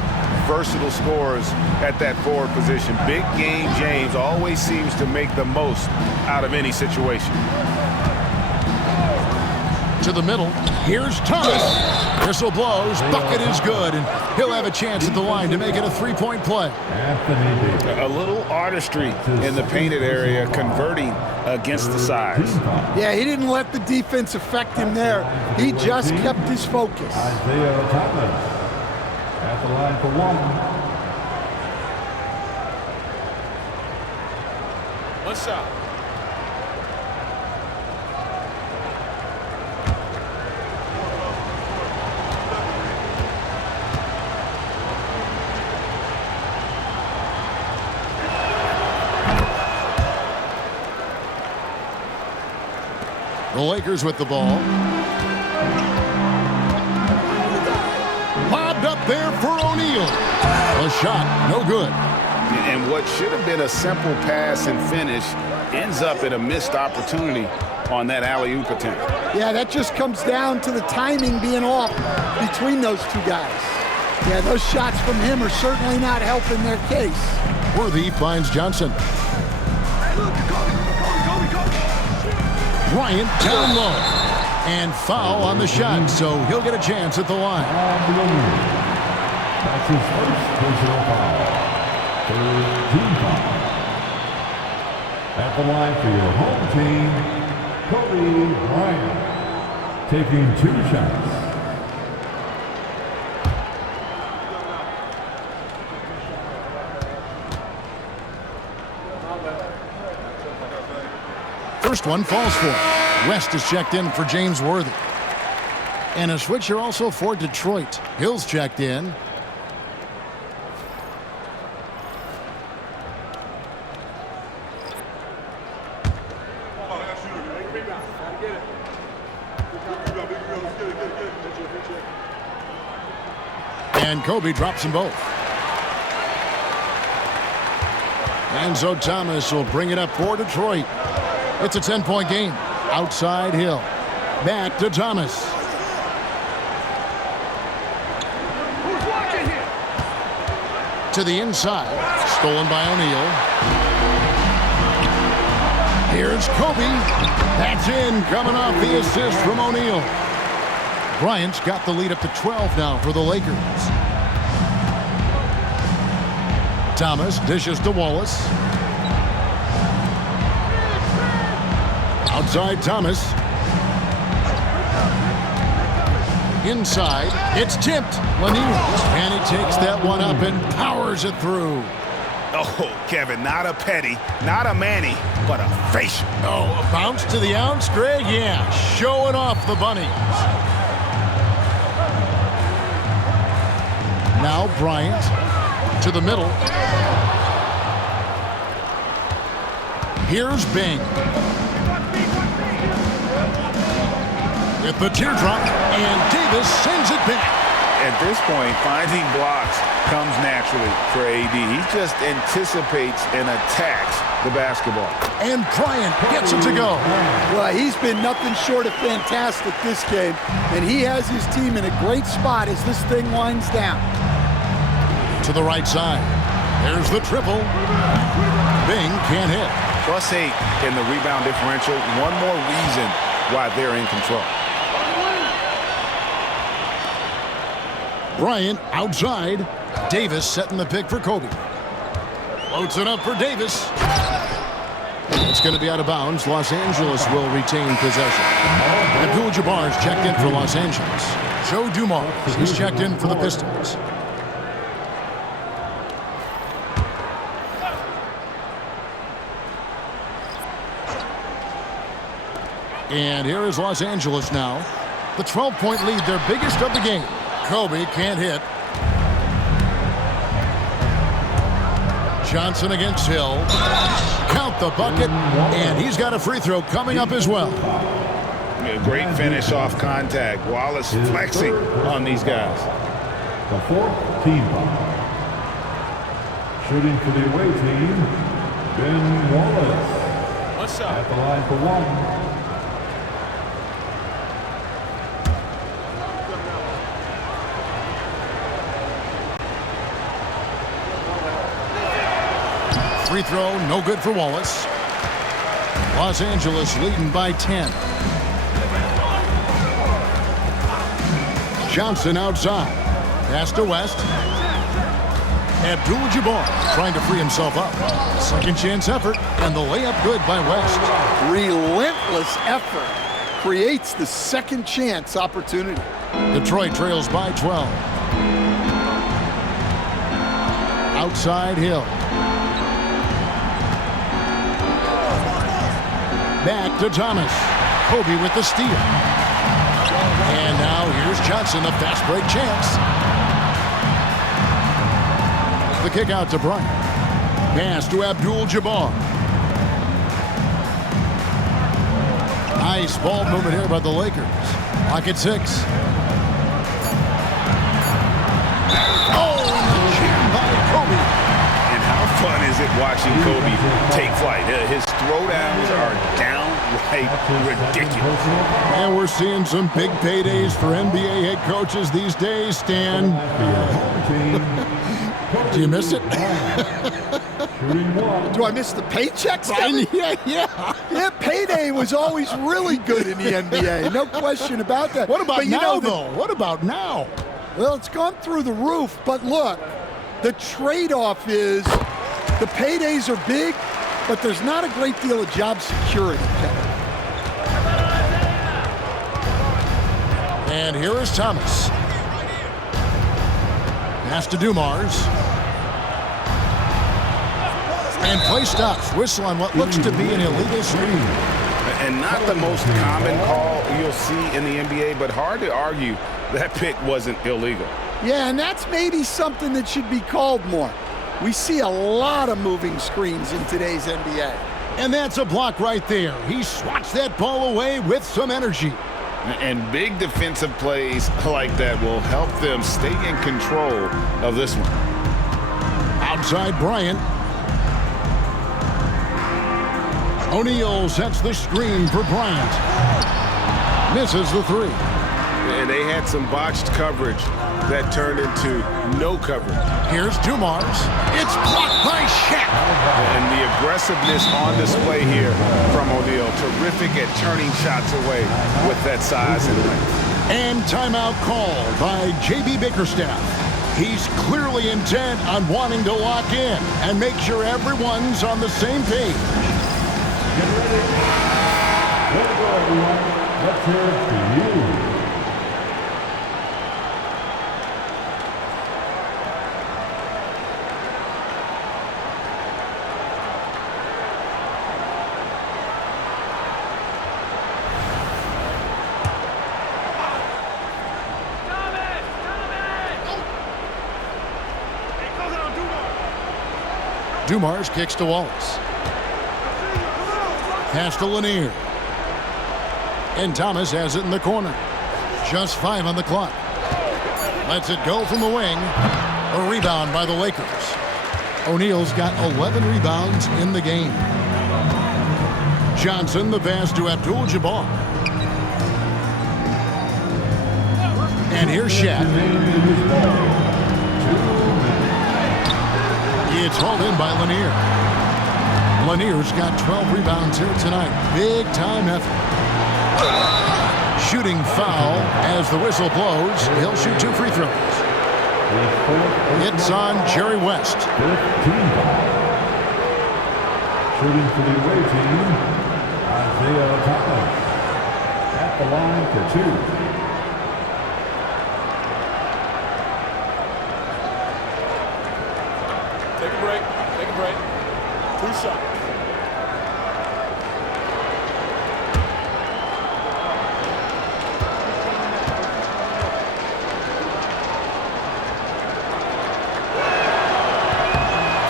versatile scorers at that forward position. Big game James always seems to make the most out of any situation. To the middle. Here's Thomas. Whistle blows. Bucket is good. And he'll have a chance at the line to make it a three-point play. A little artistry in the painted area, converting against the size. Yeah, he didn't let the defense affect him there. He just kept his focus. Isaiah Thomas at the line for 1. One shot. The Lakers with the ball. Lobbed up there for O'Neal. A shot, no good. And what should have been a simple pass and finish ends up in a missed opportunity on that alley-oop attempt. Yeah, that just comes down to the timing being off between those two guys. Yeah, those shots from him are certainly not helping their case. Worthy finds Johnson. Bryant down low. And foul on the shot, so he'll get a chance at the line. That's his first personal foul. Third team foul. At the line for your home team, Kobe Bryant, taking 2 shots. First one falls for him. West is checked in for James Worthy. And a switcher also for Detroit. Hill's checked in. And Kobe drops them both. And so Thomas will bring it up for Detroit. It's a 10-point game. Outside Hill. Back to Thomas. To the inside. Stolen by O'Neal. Here's Kobe. That's in. Coming off the assist from O'Neal. Bryant's got the lead up to 12 now for the Lakers. Thomas dishes to Wallace. Outside Thomas. Inside. It's tipped. Lanier. And he takes that one up and powers it through. Oh, Kevin, not a Petty, not a Manny, but a facial. Oh, a bounce to the ounce, Greg? Yeah, showing off the bunnies. Now Bryant to the middle. Here's Bing. At the teardrop, and Davis sends it back. At this point, finding blocks comes naturally for AD. He just anticipates and attacks the basketball. And Bryant gets it to go. Well, he's been nothing short of fantastic this game, and he has his team in a great spot as this thing winds down. To the right side. There's the triple. Bing can't hit. +8 in the rebound differential. One more reason why they're in control. Bryant outside. Davis setting the pick for Kobe. Floats it up for Davis. It's going to be out of bounds. Los Angeles will retain possession. Abdul-Jabbar's checked in for Los Angeles. Joe Dumars, he's checked in for the Pistons. And here is Los Angeles now. The 12-point lead, their biggest of the game. Kobe can't hit. Johnson against Hill. Count the bucket, and he's got a free throw coming up as well. A great finish off contact. Wallace flexing on these guys. The 4th team foul. Shooting for the away team, Ben Wallace. What's up? At the line for 1. Free throw, no good for Wallace. Los Angeles leading by 10. Johnson outside. Pass to West. Abdul-Jabbar trying to free himself up. Second chance effort, and the layup good by West. Relentless effort creates the second chance opportunity. Detroit trails by 12. Outside Hill. Back to Thomas. Kobe with the steal. And now here's Johnson, the fast break chance. The kick out to Bryant. Pass to Abdul-Jabbar. Nice ball movement here by the Lakers. Clock at 6. Oh, and the jam by Kobe. And how fun is it watching Kobe take flight? His throwdowns are downright ridiculous. And we're seeing some big paydays for NBA head coaches these days, Stan. Do you miss it? Do I miss the paychecks? Yeah, payday was always really good in the NBA. No question about that. What about now, though? What about now? Well, it's gone through the roof, but look, the trade-off is the paydays are big, but there's not a great deal of job security, Kevin. And here is Thomas. Pass to Dumars. And play stops. Whistle on what looks to be an illegal screen. And not the most common call you'll see in the NBA, but hard to argue that pick wasn't illegal. Yeah, and that's maybe something that should be called more. We see a lot of moving screens in today's NBA. And that's a block right there. He swats that ball away with some energy. And big defensive plays like that will help them stay in control of this one. Outside Bryant. O'Neal sets the screen for Bryant. Misses the three. And they had some botched coverage that turned into no coverage. Here's Dumars. It's blocked by Shaq. And the aggressiveness on display here from O'Neal. Terrific at turning shots away with that size and length. And timeout called by J.B. Bickerstaff. He's clearly intent on wanting to lock in and make sure everyone's on the same page. Get ready. Let's go, everyone. Let's hear it for you. Dumars kicks to Wallace. Pass to Lanier. And Thomas has it in the corner. Just 5 on the clock. Lets it go from the wing. A rebound by the Lakers. O'Neal's got 11 rebounds in the game. Johnson, the pass to Abdul-Jabbar. And here's Shaq. It's hauled in by Lanier. Lanier's got 12 rebounds here tonight. Big time effort. Shooting foul as the whistle blows. He'll shoot 2 free throws. It's on Jerry West. 15 shooting for the away team, Isaiah Thomas at the line for 2. Take a break. Take a break. 2 shots.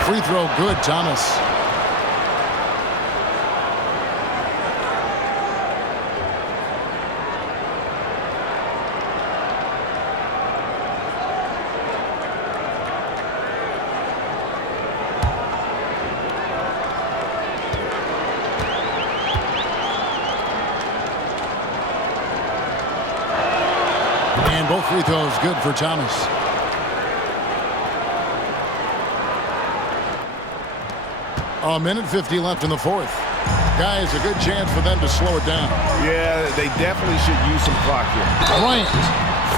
Free throw good, Thomas. And both free throws good for Thomas. A minute 50 left in the fourth. Guys, a good chance for them to slow it down. Yeah, they definitely should use some clock here. Bryant,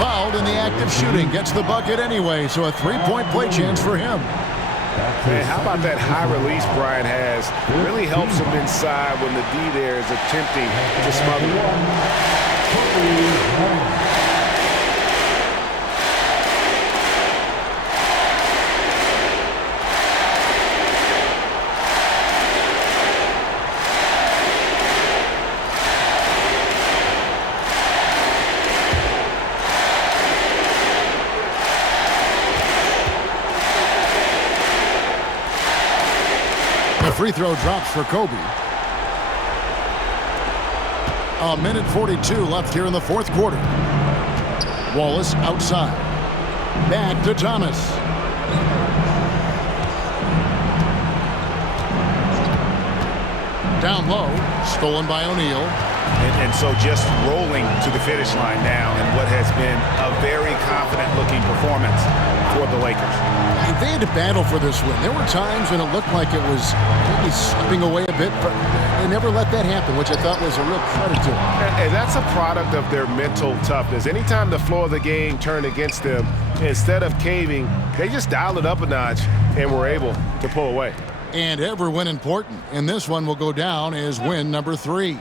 fouled in the act of shooting, gets the bucket anyway, so a 3-point play chance for him. Man, how about that high release Bryant has? Really helps him inside when the D there is attempting to smother him. Free throw drops for Kobe. A minute 42 left here in the fourth quarter. Wallace outside. Back to Thomas. Down low. Stolen by O'Neal. And so just rolling to the finish line now in what has been a very confident-looking performance for the Lakers. They had to battle for this win. There were times when it looked like it was maybe slipping away a bit, but they never let that happen, which I thought was a real credit to them. And that's a product of their mental toughness. Anytime the flow of the game turned against them, instead of caving, they just dialed it up a notch and were able to pull away. And every win important. And this one will go down as win number 3.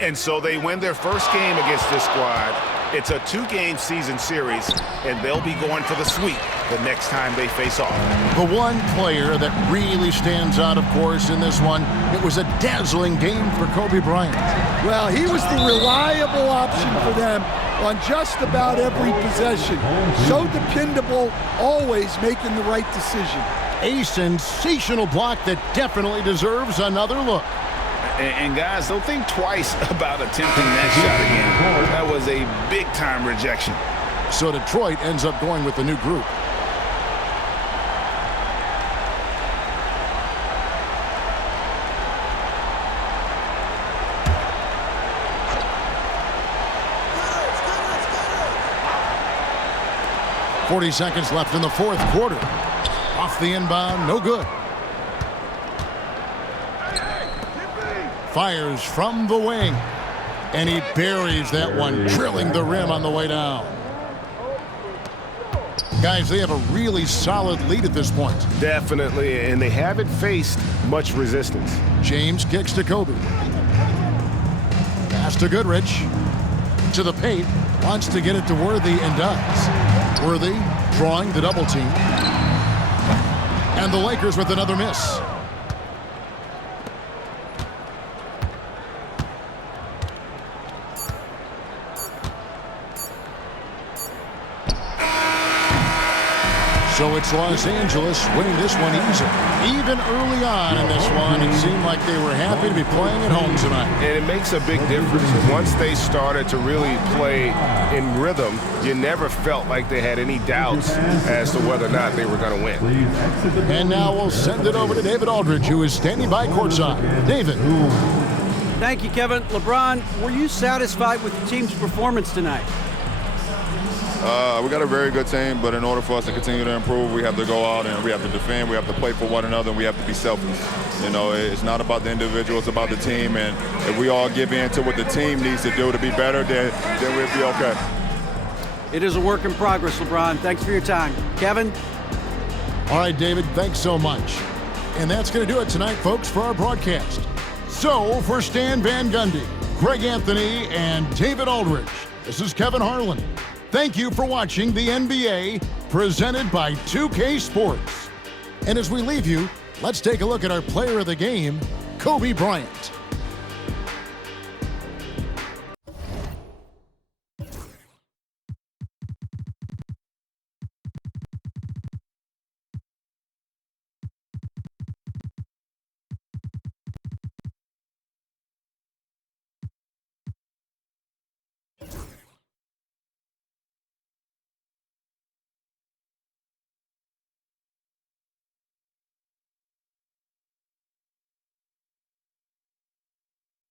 And so they win their first game against this squad. It's a 2-game season series, and they'll be going for the sweep the next time they face off. The one player that really stands out, of course, in this one, it was a dazzling game for Kobe Bryant. Well, he was the reliable option for them on just about every possession. So dependable, always making the right decision. A sensational block that definitely deserves another look. And guys, don't think twice about attempting that shot again. That was a big-time rejection. So Detroit ends up going with the new group. .40 seconds left in the fourth quarter. Off the inbound, no good. Fires from the wing, and he buries that one, drilling the rim on the way down. Guys, they have a really solid lead at this point. Definitely, and they haven't faced much resistance. James kicks to Kobe. Pass to Goodrich. To the paint, wants to get it to Worthy and does. Worthy drawing the double team. And the Lakers with another miss. So it's Los Angeles winning this one easy. Even early on in this one, it seemed like they were happy to be playing at home tonight. And it makes a big difference. Once they started to really play in rhythm, you never felt like they had any doubts as to whether or not they were going to win. And now we'll send it over to David Aldridge, who is standing by courtside. David. Thank you, Kevin. LeBron, were you satisfied with the team's performance tonight? We got a very good team, but in order for us to continue to improve, we have to go out and we have to defend, we have to play for one another, and we have to be selfless. You know, it's not about the individual, it's about the team, and if we all give in to what the team needs to do to be better, then we'll be okay. It is a work in progress, LeBron. Thanks for your time. Kevin? All right, David, thanks so much. And that's going to do it tonight, folks, for our broadcast. So, for Stan Van Gundy, Greg Anthony, and David Aldridge, this is Kevin Harlan. Thank you for watching the NBA, presented by 2K Sports. And as we leave you, let's take a look at our player of the game, Kobe Bryant.